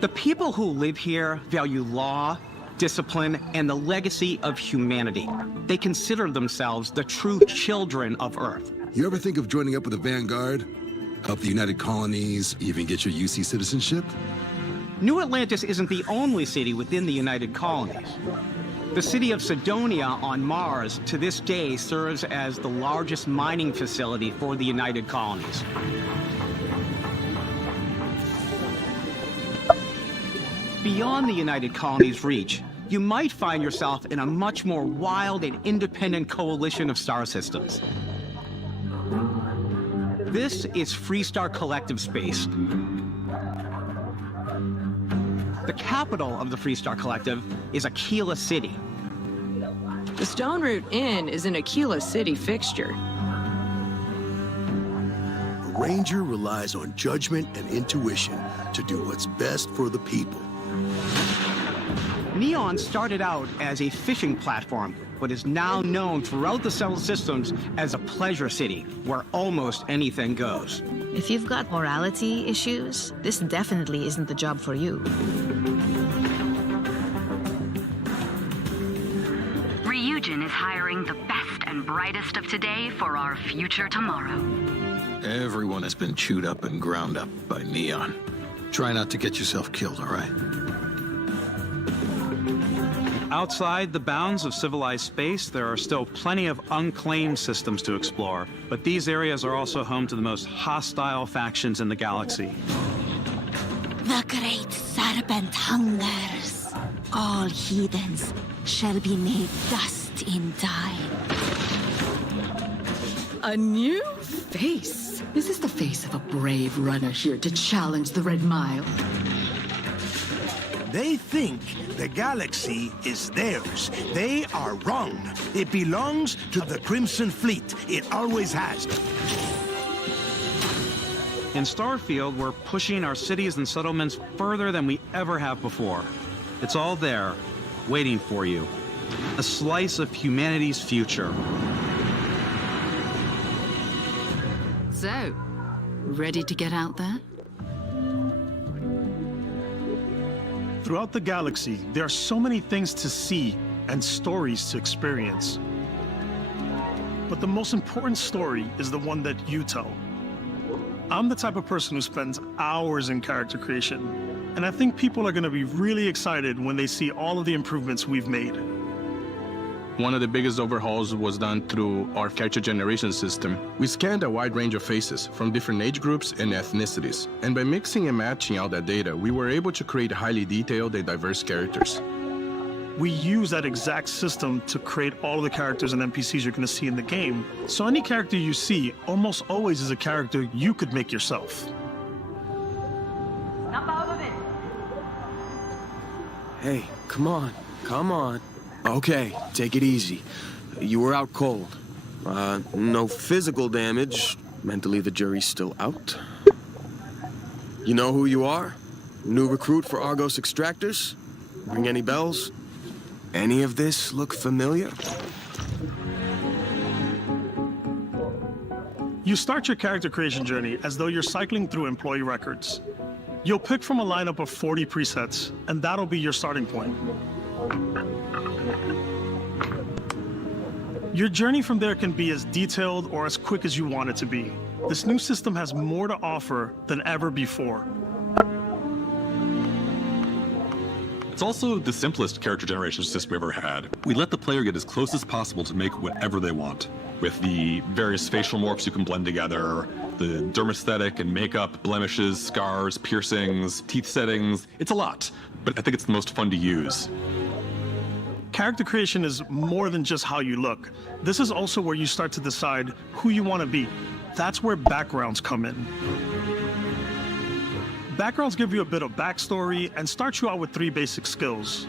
The people who live here value law, discipline, and the legacy of humanity. They consider themselves the true children of Earth. You ever think of joining up with the Vanguard? Help the United Colonies, even get your UC citizenship? New Atlantis isn't the only city within the United Colonies. The city of Sidonia on Mars to this day serves as the largest mining facility for the United Colonies. beyond the United Colonies' reach, you might find yourself in a much more wild and independent coalition of star systems. This is Freestar Collective Space. The capital of the Freestar Collective is Aquila City. The Stone Root Inn is an Aquila City fixture. A ranger relies on judgment and intuition to do what's best for the people. Neon started out as a fishing platform, but is now known throughout the settled systems as a pleasure city, where almost anything goes. If you've got morality issues, this definitely isn't the job for you. Ryujin is hiring the best and brightest of today for our future tomorrow. Everyone has been chewed up and ground up by Neon. Try not to get yourself killed, all right? Outside the bounds of civilized space, there are still plenty of unclaimed systems to explore, but these areas are also home to the most hostile factions in the galaxy. The great serpent hungers. All heathens shall be made dust in time. A new face. Is this the face of a brave runner here to challenge the Red Mile? They think the galaxy is theirs. They are wrong. It belongs to the Crimson Fleet. It always has. In Starfield, we're pushing our cities and settlements further than we ever have before. It's all there, waiting for you. A slice of humanity's future. So, ready to get out there? Throughout the galaxy, there are so many things to see and stories to experience. But the most important story is the one that you tell. I'm the type of person who spends hours in character creation, and I think people are going to be really excited when they see all of the improvements we've made. One of the biggest overhauls was done through our character generation system. We scanned a wide range of faces from different age groups and ethnicities, and by mixing and matching all that data, we were able to create highly detailed and diverse characters. We use that exact system to create all of the characters and NPCs you're going to see in the game. So any character you see almost always is a character you could make yourself. Hey, come on, come on. Okay, take it easy. You were out cold. No physical damage. Mentally, the jury's still out. You know who you are? New recruit for Argos Extractors? Ring any bells? Any of this look familiar? You start your character creation journey as though you're cycling through employee records. You'll pick from a lineup of 40 presets, and that'll be your starting point. Your journey from there can be as detailed or as quick as you want it to be. This new system has more to offer than ever before. It's also the simplest character generation system we ever had. We let the player get as close as possible to make whatever they want. With the various facial morphs you can blend together, the dermesthetic and makeup, blemishes, scars, piercings, teeth settings. It's a lot, but I think it's the most fun to use. Character creation is more than just how you look. This is also where you start to decide who you want to be. That's where backgrounds come in. Backgrounds give you a bit of backstory and start you out with 3 basic skills.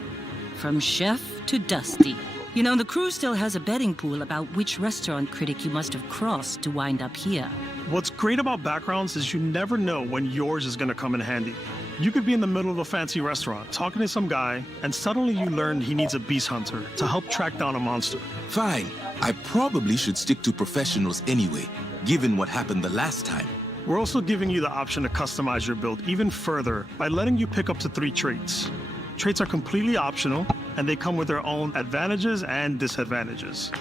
From chef to Dusty. You know, the crew still has a betting pool about which restaurant critic you must have crossed to wind up here. What's great about backgrounds is you never know when yours is going to come in handy. You could be in the middle of a fancy restaurant talking to some guy, and suddenly you learn he needs a beast hunter to help track down a monster. Fine. I probably should stick to professionals anyway, given what happened the last time. We're also giving you the option to customize your build even further by letting you pick up to 3 traits. Traits are completely optional, and they come with their own advantages and disadvantages.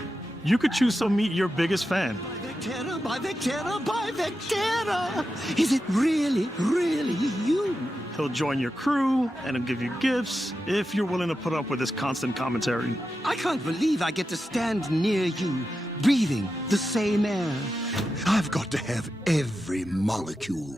You could choose to meet your biggest fan. Vectera, by Vectera, by Vectera! Is it really, really you? He'll join your crew, and he'll give you gifts if you're willing to put up with his constant commentary. I can't believe I get to stand near you, breathing the same air. I've got to have every molecule.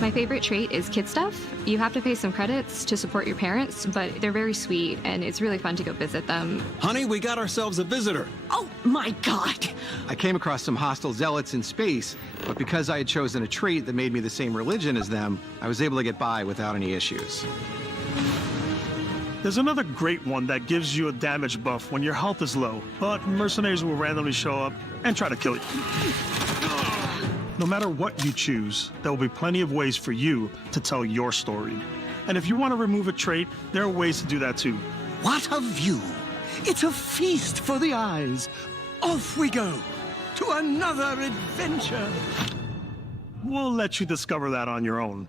My favorite trait is kid stuff. You have to pay some credits to support your parents, but they're very sweet, and it's really fun to go visit them. Honey, we got ourselves a visitor. Oh, my God! I came across some hostile zealots in space, but because I had chosen a trait that made me the same religion as them, I was able to get by without any issues. There's another great one that gives you a damage buff when your health is low, but mercenaries will randomly show up and try to kill you. No matter what you choose, there will be plenty of ways for you to tell your story. And if you want to remove a trait, there are ways to do that too. What a view! It's a feast for the eyes. Off we go to another adventure. We'll let you discover that on your own.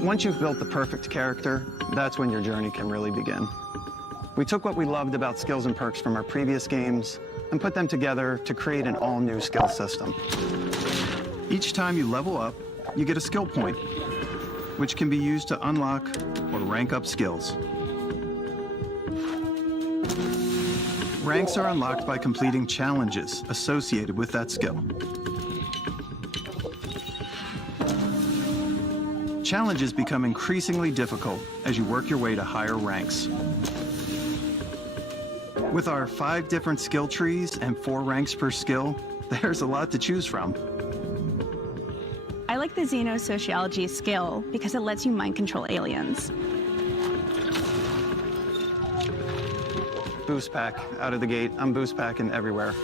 Once you've built the perfect character, that's when your journey can really begin. We took what we loved about skills and perks from our previous games and put them together to create an all-new skill system. Each time you level up, you get a skill point, which can be used to unlock or rank up skills. Ranks are unlocked by completing challenges associated with that skill. Challenges become increasingly difficult as you work your way to higher ranks. With our 5 different skill trees and 4 ranks per skill, there's a lot to choose from. I like the Xenosociology skill because it lets you mind control aliens. Boost pack out of the gate. I'm boost packing everywhere.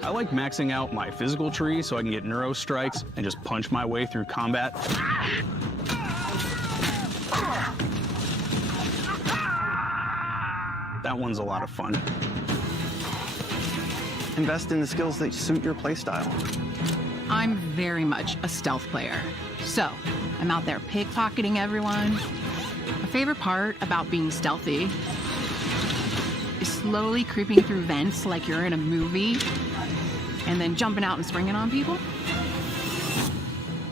I like maxing out my physical tree so I can get neuro strikes and just punch my way through combat. That one's a lot of fun. Invest in the skills that suit your playstyle. I'm very much a stealth player. So, I'm out there pickpocketing everyone. My favorite part about being stealthy is slowly creeping through vents like you're in a movie, and then jumping out and springing on people.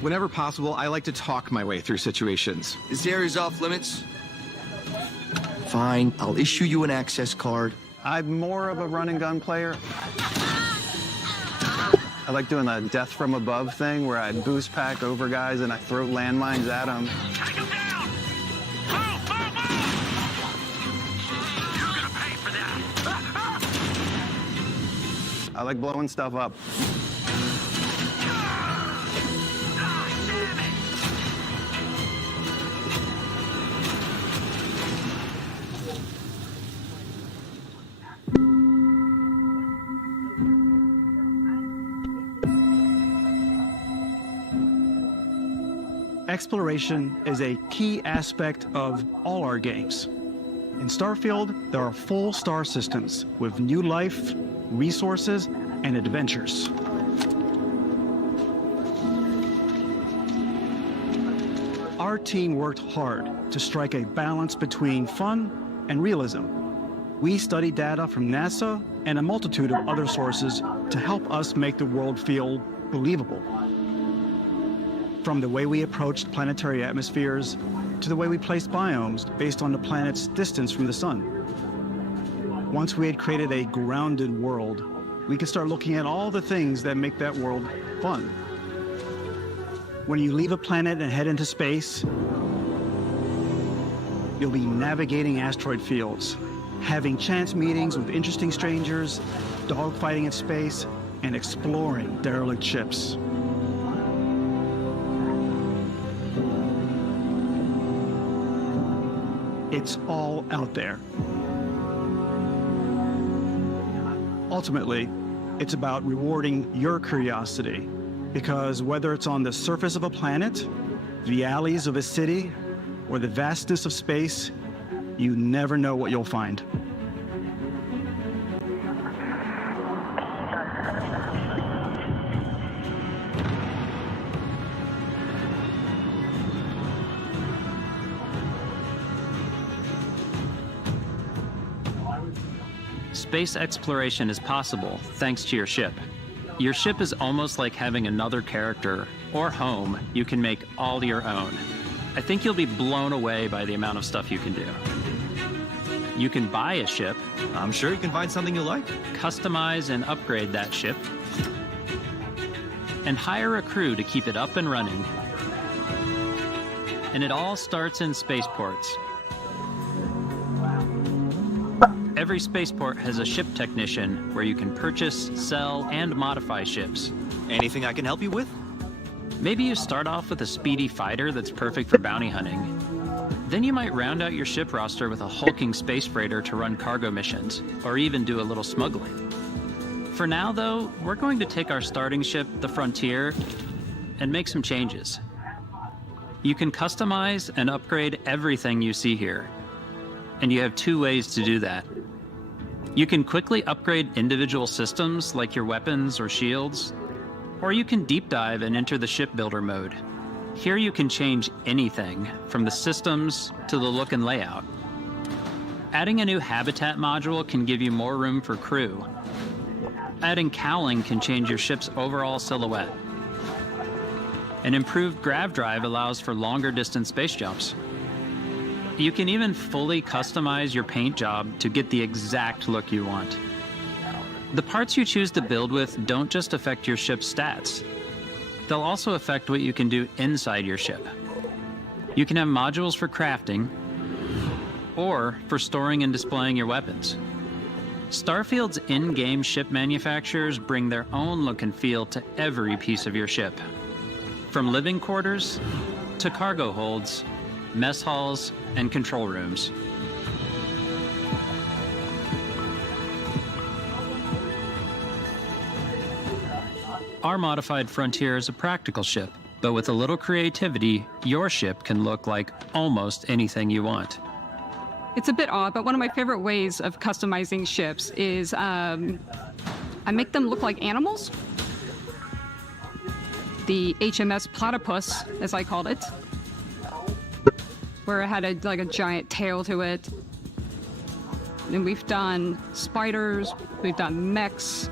Whenever possible, I like to talk my way through situations. This area's off limits. Fine, I'll issue you an access card. I'm more of a run and gun player. I like doing the death from above thing where I boost pack over guys and I throw landmines at them. I like blowing stuff up. Exploration is a key aspect of all our games. In Starfield, there are full star systems with new life, resources, and adventures. Our team worked hard to strike a balance between fun and realism. We studied data from NASA and a multitude of other sources to help us make the world feel believable. From the way we approached planetary atmospheres to the way we placed biomes based on the planet's distance from the sun. Once we had created a grounded world, we could start looking at all the things that make that world fun. When you leave a planet and head into space, you'll be navigating asteroid fields, having chance meetings with interesting strangers, dogfighting in space, and exploring derelict ships. It's all out there. Ultimately, it's about rewarding your curiosity, because whether it's on the surface of a planet, the alleys of a city, or the vastness of space, you never know what you'll find. Space exploration is possible thanks to your ship. Your ship is almost like having another character or home you can make all your own. I think you'll be blown away by the amount of stuff you can do. You can buy a ship. I'm sure you can find something you like. Customize and upgrade that ship. And hire a crew to keep it up and running. And it all starts in spaceports. Every spaceport has a ship technician where you can purchase, sell, and modify ships. Anything I can help you with? Maybe you start off with a speedy fighter that's perfect for bounty hunting. Then you might round out your ship roster with a hulking space freighter to run cargo missions, or even do a little smuggling. For now, though, we're going to take our starting ship, the Frontier, and make some changes. You can customize and upgrade everything you see here, and you have 2 ways to do that. You can quickly upgrade individual systems like your weapons or shields, or you can deep dive and enter the shipbuilder mode. Here you can change anything, from the systems to the look and layout. Adding a new habitat module can give you more room for crew. Adding cowling can change your ship's overall silhouette. An improved grav drive allows for longer distance space jumps. You can even fully customize your paint job to get the exact look you want. The parts you choose to build with don't just affect your ship's stats. They'll also affect what you can do inside your ship. You can have modules for crafting, or for storing and displaying your weapons. Starfield's in-game ship manufacturers bring their own look and feel to every piece of your ship. From living quarters to cargo holds, mess halls, and control rooms. Our modified Frontier is a practical ship, but with a little creativity, your ship can look like almost anything you want. It's a bit odd, but one of my favorite ways of customizing ships is I make them look like animals. The HMS Platypus, as I called it, where it had a giant tail to it. And we've done spiders, we've done mechs.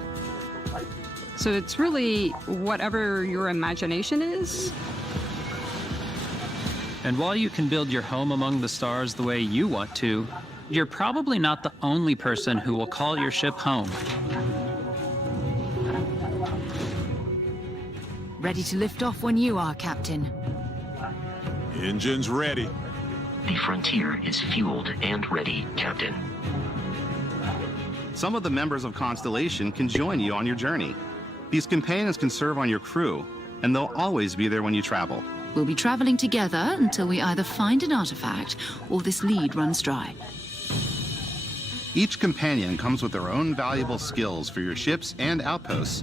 So it's really whatever your imagination is. And while you can build your home among the stars the way you want to, you're probably not the only person who will call your ship home. Ready to lift off when you are, Captain. Engines ready. The Frontier is fueled and ready, Captain. Some of the members of Constellation can join you on your journey. These companions can serve on your crew, and they'll always be there when you travel. We'll be traveling together until we either find an artifact or this lead runs dry. Each companion comes with their own valuable skills for your ships and outposts,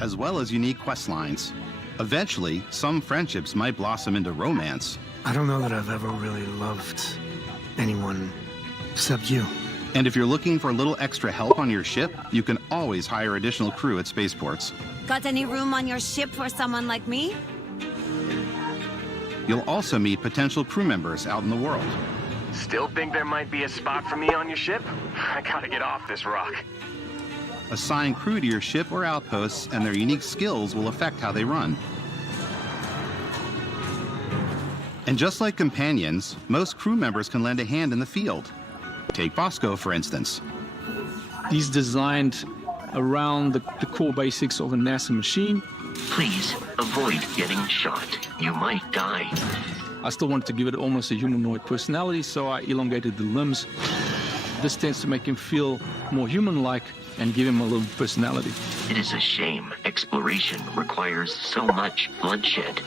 as well as unique quest lines. Eventually, some friendships might blossom into romance. I don't know that I've ever really loved anyone except you. And if you're looking for a little extra help on your ship, you can always hire additional crew at spaceports. Got any room on your ship for someone like me? You'll also meet potential crew members out in the world. Still think there might be a spot for me on your ship? I gotta get off this rock. Assign crew to your ship or outposts, and their unique skills will affect how they run. And just like companions, most crew members can lend a hand in the field. Take Bosco, for instance. He's designed around the core basics of a NASA machine. Please avoid getting shot. You might die. I still wanted to give it almost a humanoid personality, so I elongated the limbs. This tends to make him feel more human-like and give him a little personality. It is a shame exploration requires so much bloodshed.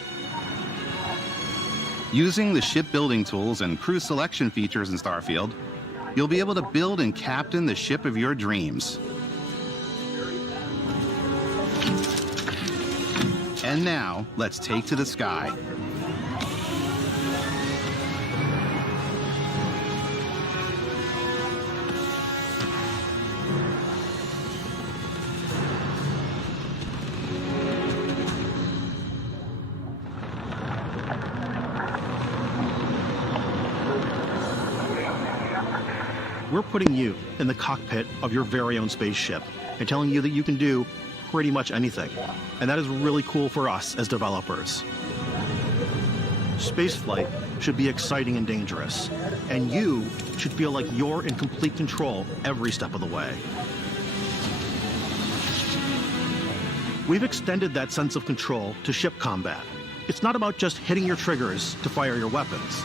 Using the shipbuilding tools and crew selection features in Starfield, you'll be able to build and captain the ship of your dreams. And now, let's take to the sky. We're putting you in the cockpit of your very own spaceship and telling you that you can do pretty much anything. And that is really cool for us as developers. Spaceflight should be exciting and dangerous, and you should feel like you're in complete control every step of the way. We've extended that sense of control to ship combat. It's not about just hitting your triggers to fire your weapons.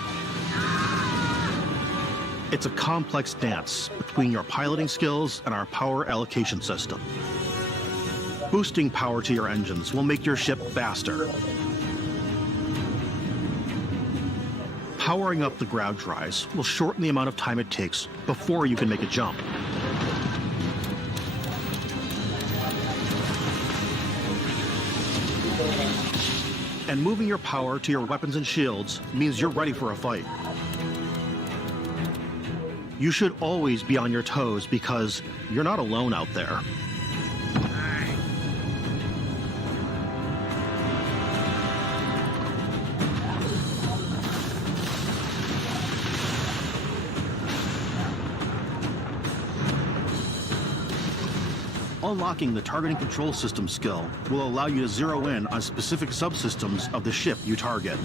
It's a complex dance between your piloting skills and our power allocation system. Boosting power to your engines will make your ship faster. Powering up the ground dries will shorten the amount of time it takes before you can make a jump. And moving your power to your weapons and shields means you're ready for a fight. You should always be on your toes because you're not alone out there. Unlocking the targeting control system skill will allow you to zero in on specific subsystems of the ship you target.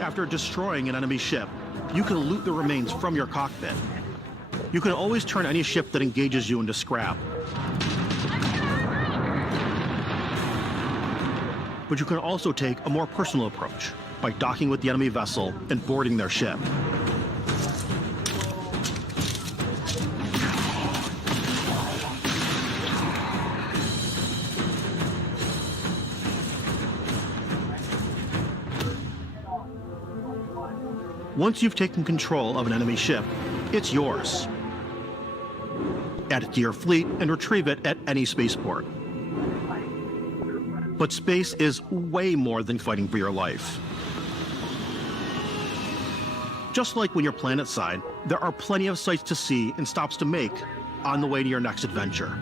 After destroying an enemy ship, you can loot the remains from your cockpit. You can always turn any ship that engages you into scrap. But you can also take a more personal approach by docking with the enemy vessel and boarding their ship. Once you've taken control of an enemy ship, it's yours. Add it to your fleet and retrieve it at any spaceport. But space is way more than fighting for your life. Just like when you're planetside, there are plenty of sights to see and stops to make on the way to your next adventure.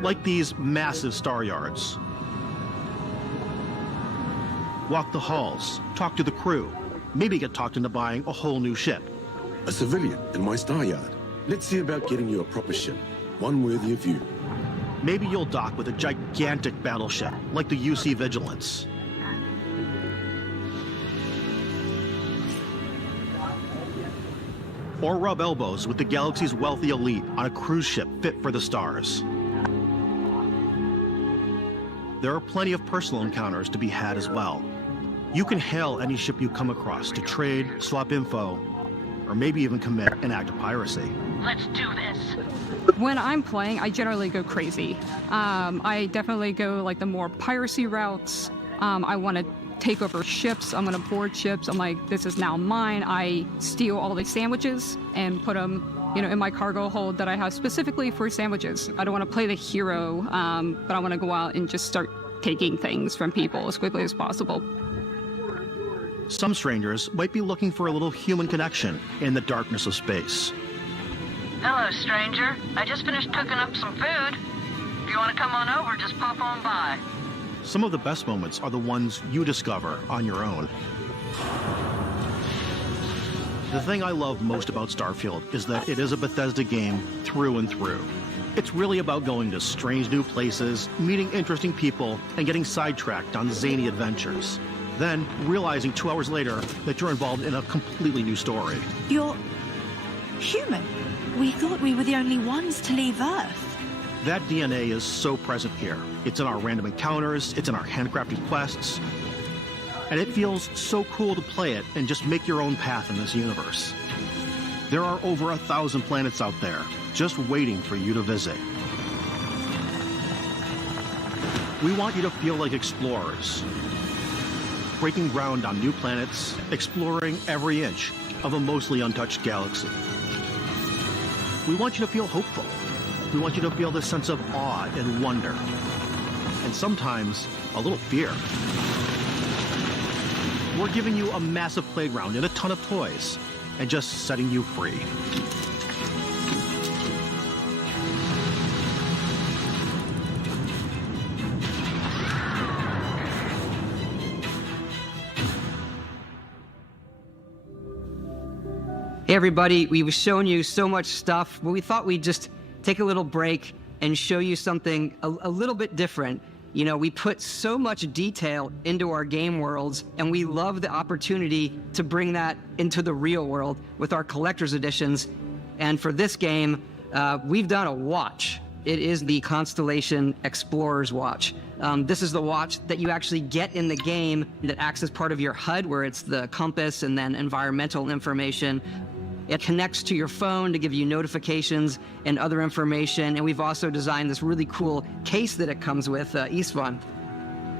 Like these massive star yards. Walk the halls, talk to the crew, maybe get talked into buying a whole new ship. A civilian in my star yard. Let's see about getting you a proper ship, one worthy of you. Maybe you'll dock with a gigantic battleship, like the UC Vigilance. Or rub elbows with the galaxy's wealthy elite on a cruise ship fit for the stars. There are plenty of personal encounters to be had as well. You can hail any ship you come across to trade, swap info, or maybe even commit an act of piracy. Let's do this. When I'm playing, I generally go crazy. I definitely go like the more piracy routes. I want to take over ships. I'm going to board ships. I'm like, this is now mine. I steal all the sandwiches and put them, in my cargo hold that I have specifically for sandwiches. I don't want to play the hero, but I want to go out and just start taking things from people as quickly as possible. Some strangers might be looking for a little human connection in the darkness of space. Hello, stranger. I just finished cooking up some food. If you want to come on over, just pop on by. Some of the best moments are the ones you discover on your own. The thing I love most about Starfield is that it is a Bethesda game through and through. It's really about going to strange new places, meeting interesting people, and getting sidetracked on zany adventures. Then realizing 2 hours later that you're involved in a completely new story. You're human. We thought we were the only ones to leave Earth. That DNA is so present here. It's in our random encounters, it's in our handcrafted quests. And it feels so cool to play it and just make your own path in this universe. There are over 1,000 planets out there, just waiting for you to visit. We want you to feel like explorers, breaking ground on new planets, exploring every inch of a mostly untouched galaxy. We want you to feel hopeful. We want you to feel this sense of awe and wonder, and sometimes a little fear. We're giving you a massive playground and a ton of toys, and just setting you free. Hey everybody, we've shown you so much stuff, but we thought we'd just take a little break and show you something a little bit different. You know, we put so much detail into our game worlds, and we love the opportunity to bring that into the real world with our collector's editions. And for this game, we've done a watch. It is the Constellation Explorer's Watch. This is the watch that you actually get in the game that acts as part of your HUD, where it's the compass and then environmental information. It connects to your phone to give you notifications and other information. And we've also designed this really cool case that it comes with, Istvan.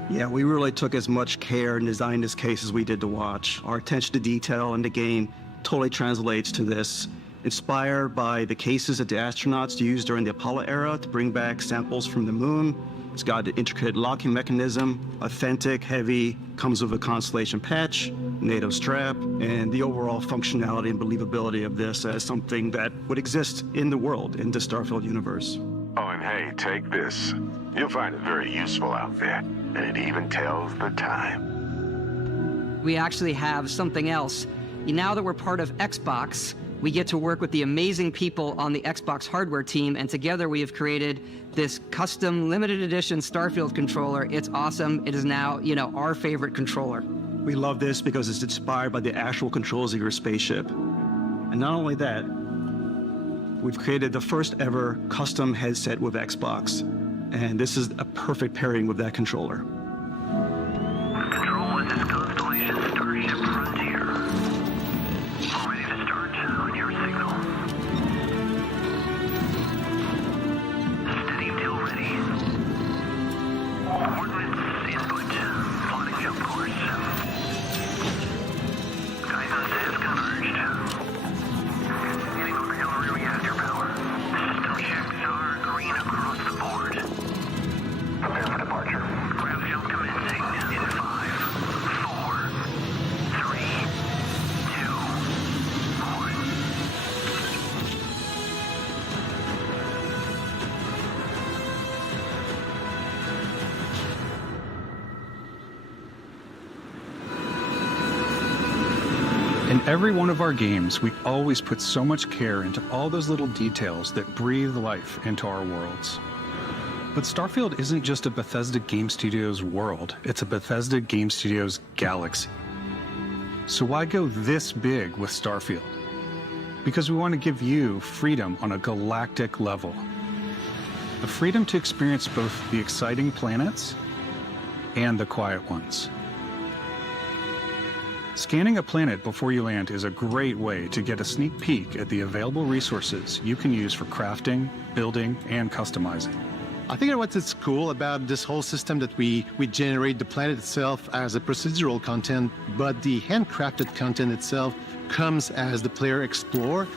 Yeah, we really took as much care in designing this case as we did the watch. Our attention to detail in the game totally translates to this. Inspired by the cases that the astronauts used during the Apollo era to bring back samples from the moon. It's got an intricate locking mechanism, authentic, heavy, comes with a Constellation patch, NATO strap, and the overall functionality and believability of this as something that would exist in the world, in the Starfield universe. Oh, and hey, take this. You'll find it very useful out there, and it even tells the time. We actually have something else. Now that we're part of Xbox, we get to work with the amazing people on the Xbox hardware team, and together we have created this custom limited edition Starfield controller. It's awesome. It is now, you know, our favorite controller. We love this because it's inspired by the actual controls of your spaceship. And not only that, we've created the first ever custom headset with Xbox. And this is a perfect pairing with that controller. Control, this is Constellation Starship Frontier. All ready to start on your signal. Steady till ready. Coordinates input. Plotting jump course. Guidance is converged. Getting auxiliary reactor power. System checks are green across the board. Prepare for departure. Ground jump commencing in 5, 4, 3, 2, 1. In every one of our games, we always put so much care into all those little details that breathe life into our worlds. But Starfield isn't just a Bethesda Game Studios world, it's a Bethesda Game Studios galaxy. So why go this big with Starfield? Because we want to give you freedom on a galactic level. The freedom to experience both the exciting planets and the quiet ones. Scanning a planet before you land is a great way to get a sneak peek at the available resources you can use for crafting, building, and customizing. I think what's cool about this whole system that we generate the planet itself as a procedural content, but the handcrafted content itself comes as the player explore.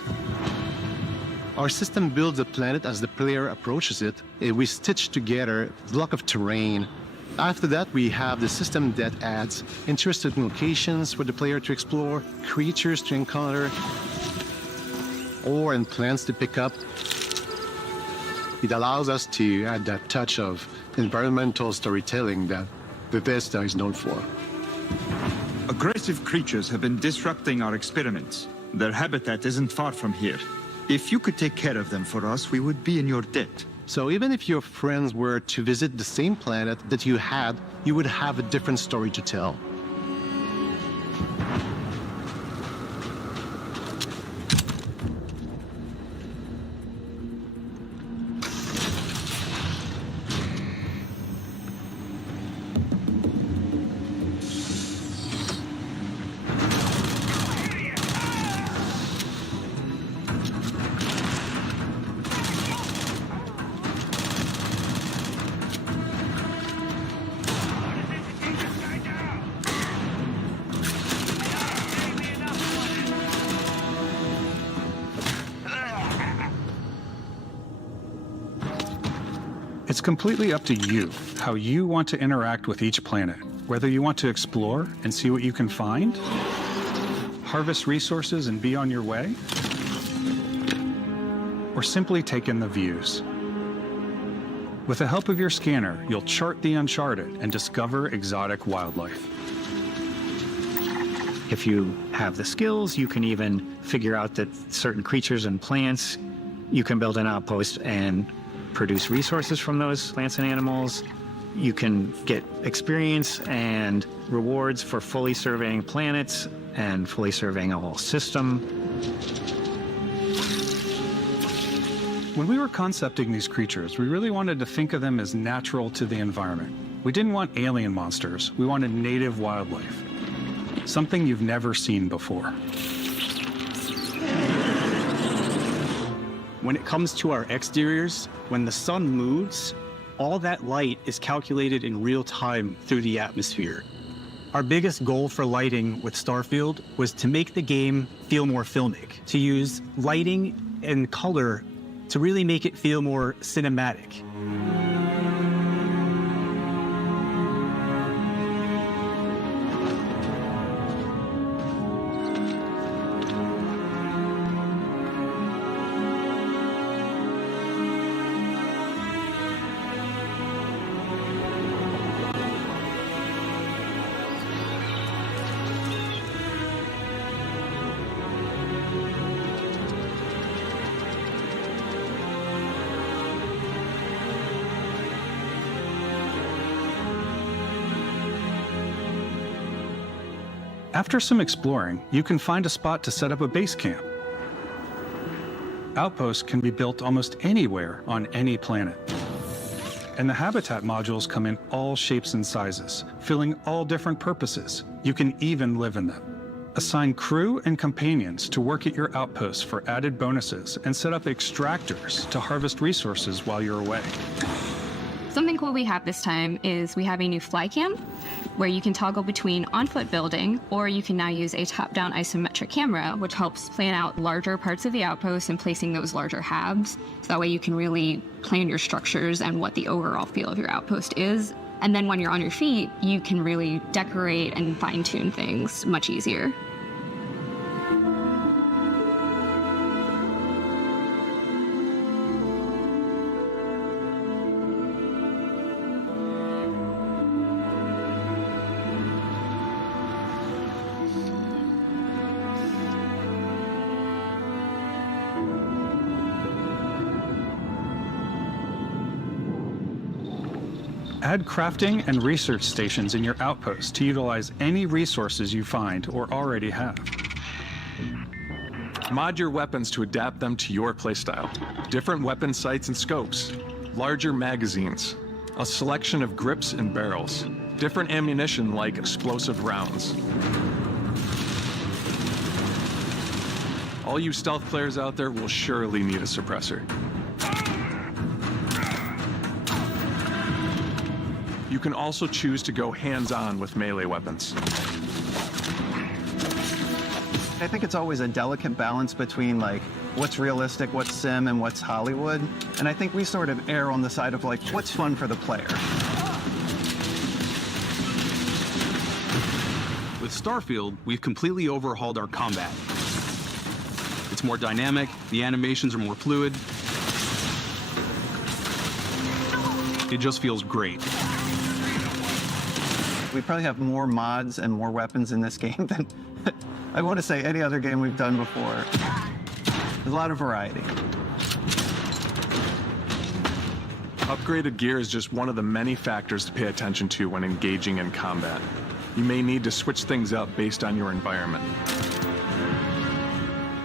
Our system builds a planet as the player approaches it. We stitch together a block of terrain. After that, we have the system that adds interesting locations for the player to explore, creatures to encounter, ore and plants to pick up. It allows us to add that touch of environmental storytelling that Bethesda is known for. Aggressive creatures have been disrupting our experiments. Their habitat isn't far from here. If you could take care of them for us, we would be in your debt. So even if your friends were to visit the same planet that you had, you would have a different story to tell. It's completely up to you how you want to interact with each planet, whether you want to explore and see what you can find, harvest resources and be on your way, or simply take in the views. With the help of your scanner, you'll chart the uncharted and discover exotic wildlife. If you have the skills, you can even figure out that certain creatures and plants, you can build an outpost and produce resources from those plants and animals. You can get experience and rewards for fully surveying planets and fully surveying a whole system. When we were concepting these creatures, we really wanted to think of them as natural to the environment. We didn't want alien monsters. We wanted native wildlife. Something you've never seen before. When it comes to our exteriors, when the sun moves, all that light is calculated in real time through the atmosphere. Our biggest goal for lighting with Starfield was to make the game feel more filmic, to use lighting and color to really make it feel more cinematic. After some exploring, you can find a spot to set up a base camp. Outposts can be built almost anywhere on any planet. And the habitat modules come in all shapes and sizes, filling all different purposes. You can even live in them. Assign crew and companions to work at your outposts for added bonuses and set up extractors to harvest resources while you're away. Something cool we have this time is we have a new fly cam where you can toggle between on-foot building, or you can now use a top-down isometric camera, which helps plan out larger parts of the outpost and placing those larger halves. So that way you can really plan your structures and what the overall feel of your outpost is. And then when you're on your feet, you can really decorate and fine-tune things much easier. Add crafting and research stations in your outpost to utilize any resources you find or already have. Mod your weapons to adapt them to your playstyle. Different weapon sights and scopes, larger magazines, a selection of grips and barrels, different ammunition like explosive rounds. All you stealth players out there will surely need a suppressor. You can also choose to go hands-on with melee weapons. I think it's always a delicate balance between like what's realistic, what's sim, and what's Hollywood. And I think we sort of err on the side of like what's fun for the player. With Starfield, we've completely overhauled our combat. It's more dynamic, the animations are more fluid. It just feels great. We probably have more mods and more weapons in this game than I want to say any other game we've done before. There's a lot of variety. Upgraded gear is just one of the many factors to pay attention to when engaging in combat. You may need to switch things up based on your environment.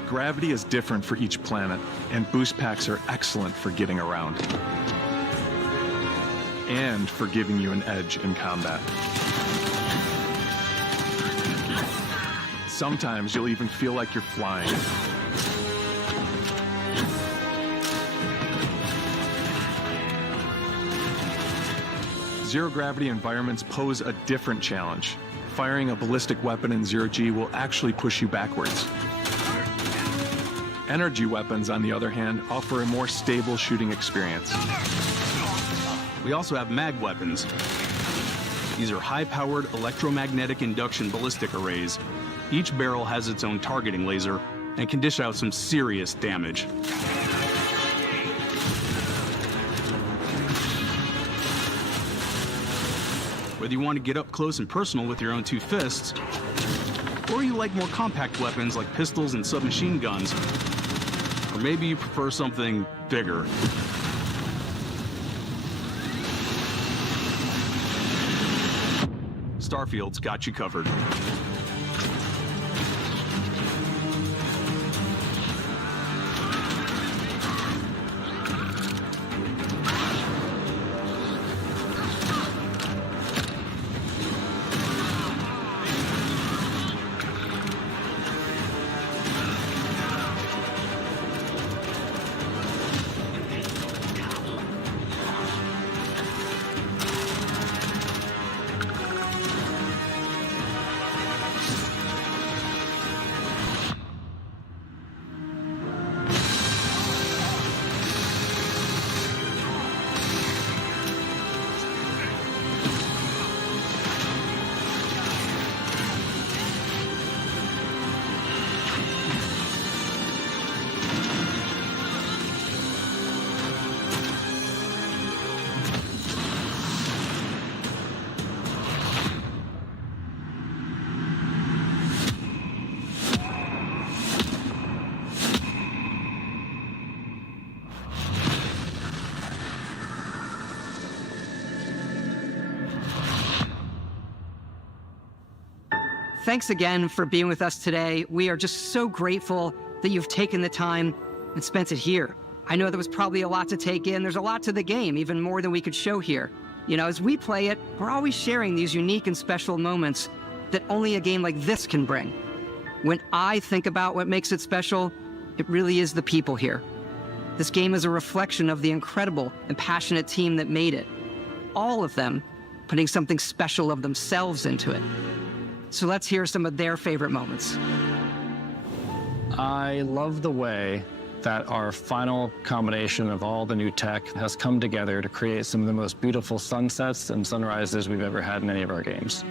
Gravity is different for each planet, and boost packs are excellent for getting around. And for giving you an edge in combat. Sometimes you'll even feel like you're flying. Zero-gravity environments pose a different challenge. Firing a ballistic weapon in zero-G will actually push you backwards. Energy weapons, on the other hand, offer a more stable shooting experience. We also have mag weapons. These are high-powered electromagnetic induction ballistic arrays. Each barrel has its own targeting laser and can dish out some serious damage. Whether you want to get up close and personal with your own two fists, Or you like more compact weapons like pistols and submachine guns. Or maybe you prefer something bigger. Starfield's got you covered. Thanks again for being with us today. We are just so grateful that you've taken the time and spent it here. I know there was probably a lot to take in. There's a lot to the game, even more than we could show here. You know, as we play it, we're always sharing these unique and special moments that only a game like this can bring. When I think about what makes it special, it really is the people here. This game is a reflection of the incredible and passionate team that made it. All of them putting something special of themselves into it. So let's hear some of their favorite moments. I love the way that our final combination of all the new tech has come together to create some of the most beautiful sunsets and sunrises we've ever had in any of our games.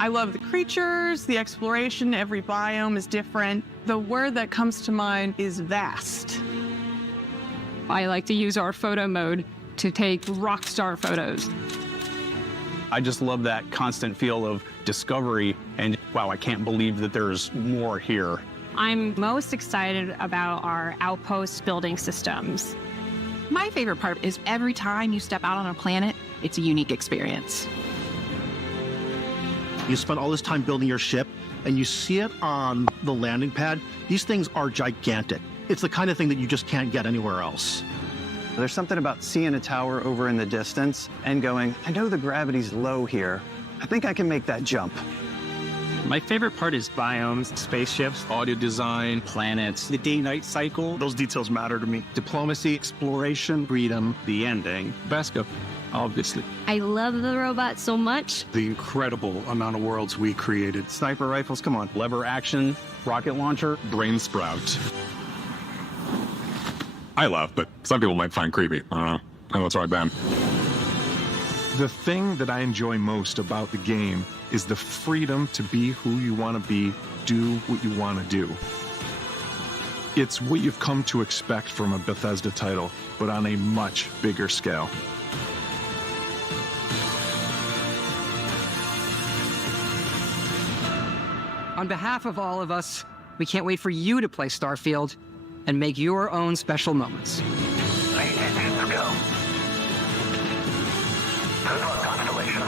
I love the creatures, the exploration, every biome is different. The word that comes to mind is vast. I like to use our photo mode to take rock star photos. I just love that constant feel of discovery and, wow, I can't believe that there's more here. I'm most excited about our outpost building systems. My favorite part is every time you step out on a planet, it's a unique experience. You spend all this time building your ship, and you see it on the landing pad. These things are gigantic. It's the kind of thing that you just can't get anywhere else. There's something about seeing a tower over in the distance and going, I know the gravity's low here. I think I can make that jump. My favorite part is biomes, spaceships, audio design, planets, the day-night cycle. Those details matter to me. Diplomacy, exploration, freedom, the ending. Vasco, obviously. I love the robot so much. The incredible amount of worlds we created. Sniper rifles, come on. Lever action, rocket launcher, brain sprout. I love, but some people might find creepy. I don't know. I know it's right, Ben. The thing that I enjoy most about the game is the freedom to be who you want to be, do what you want to do. It's what you've come to expect from a Bethesda title, but on a much bigger scale. On behalf of all of us, we can't wait for you to play Starfield and make your own special moments. Let's go. Good luck, Constellation.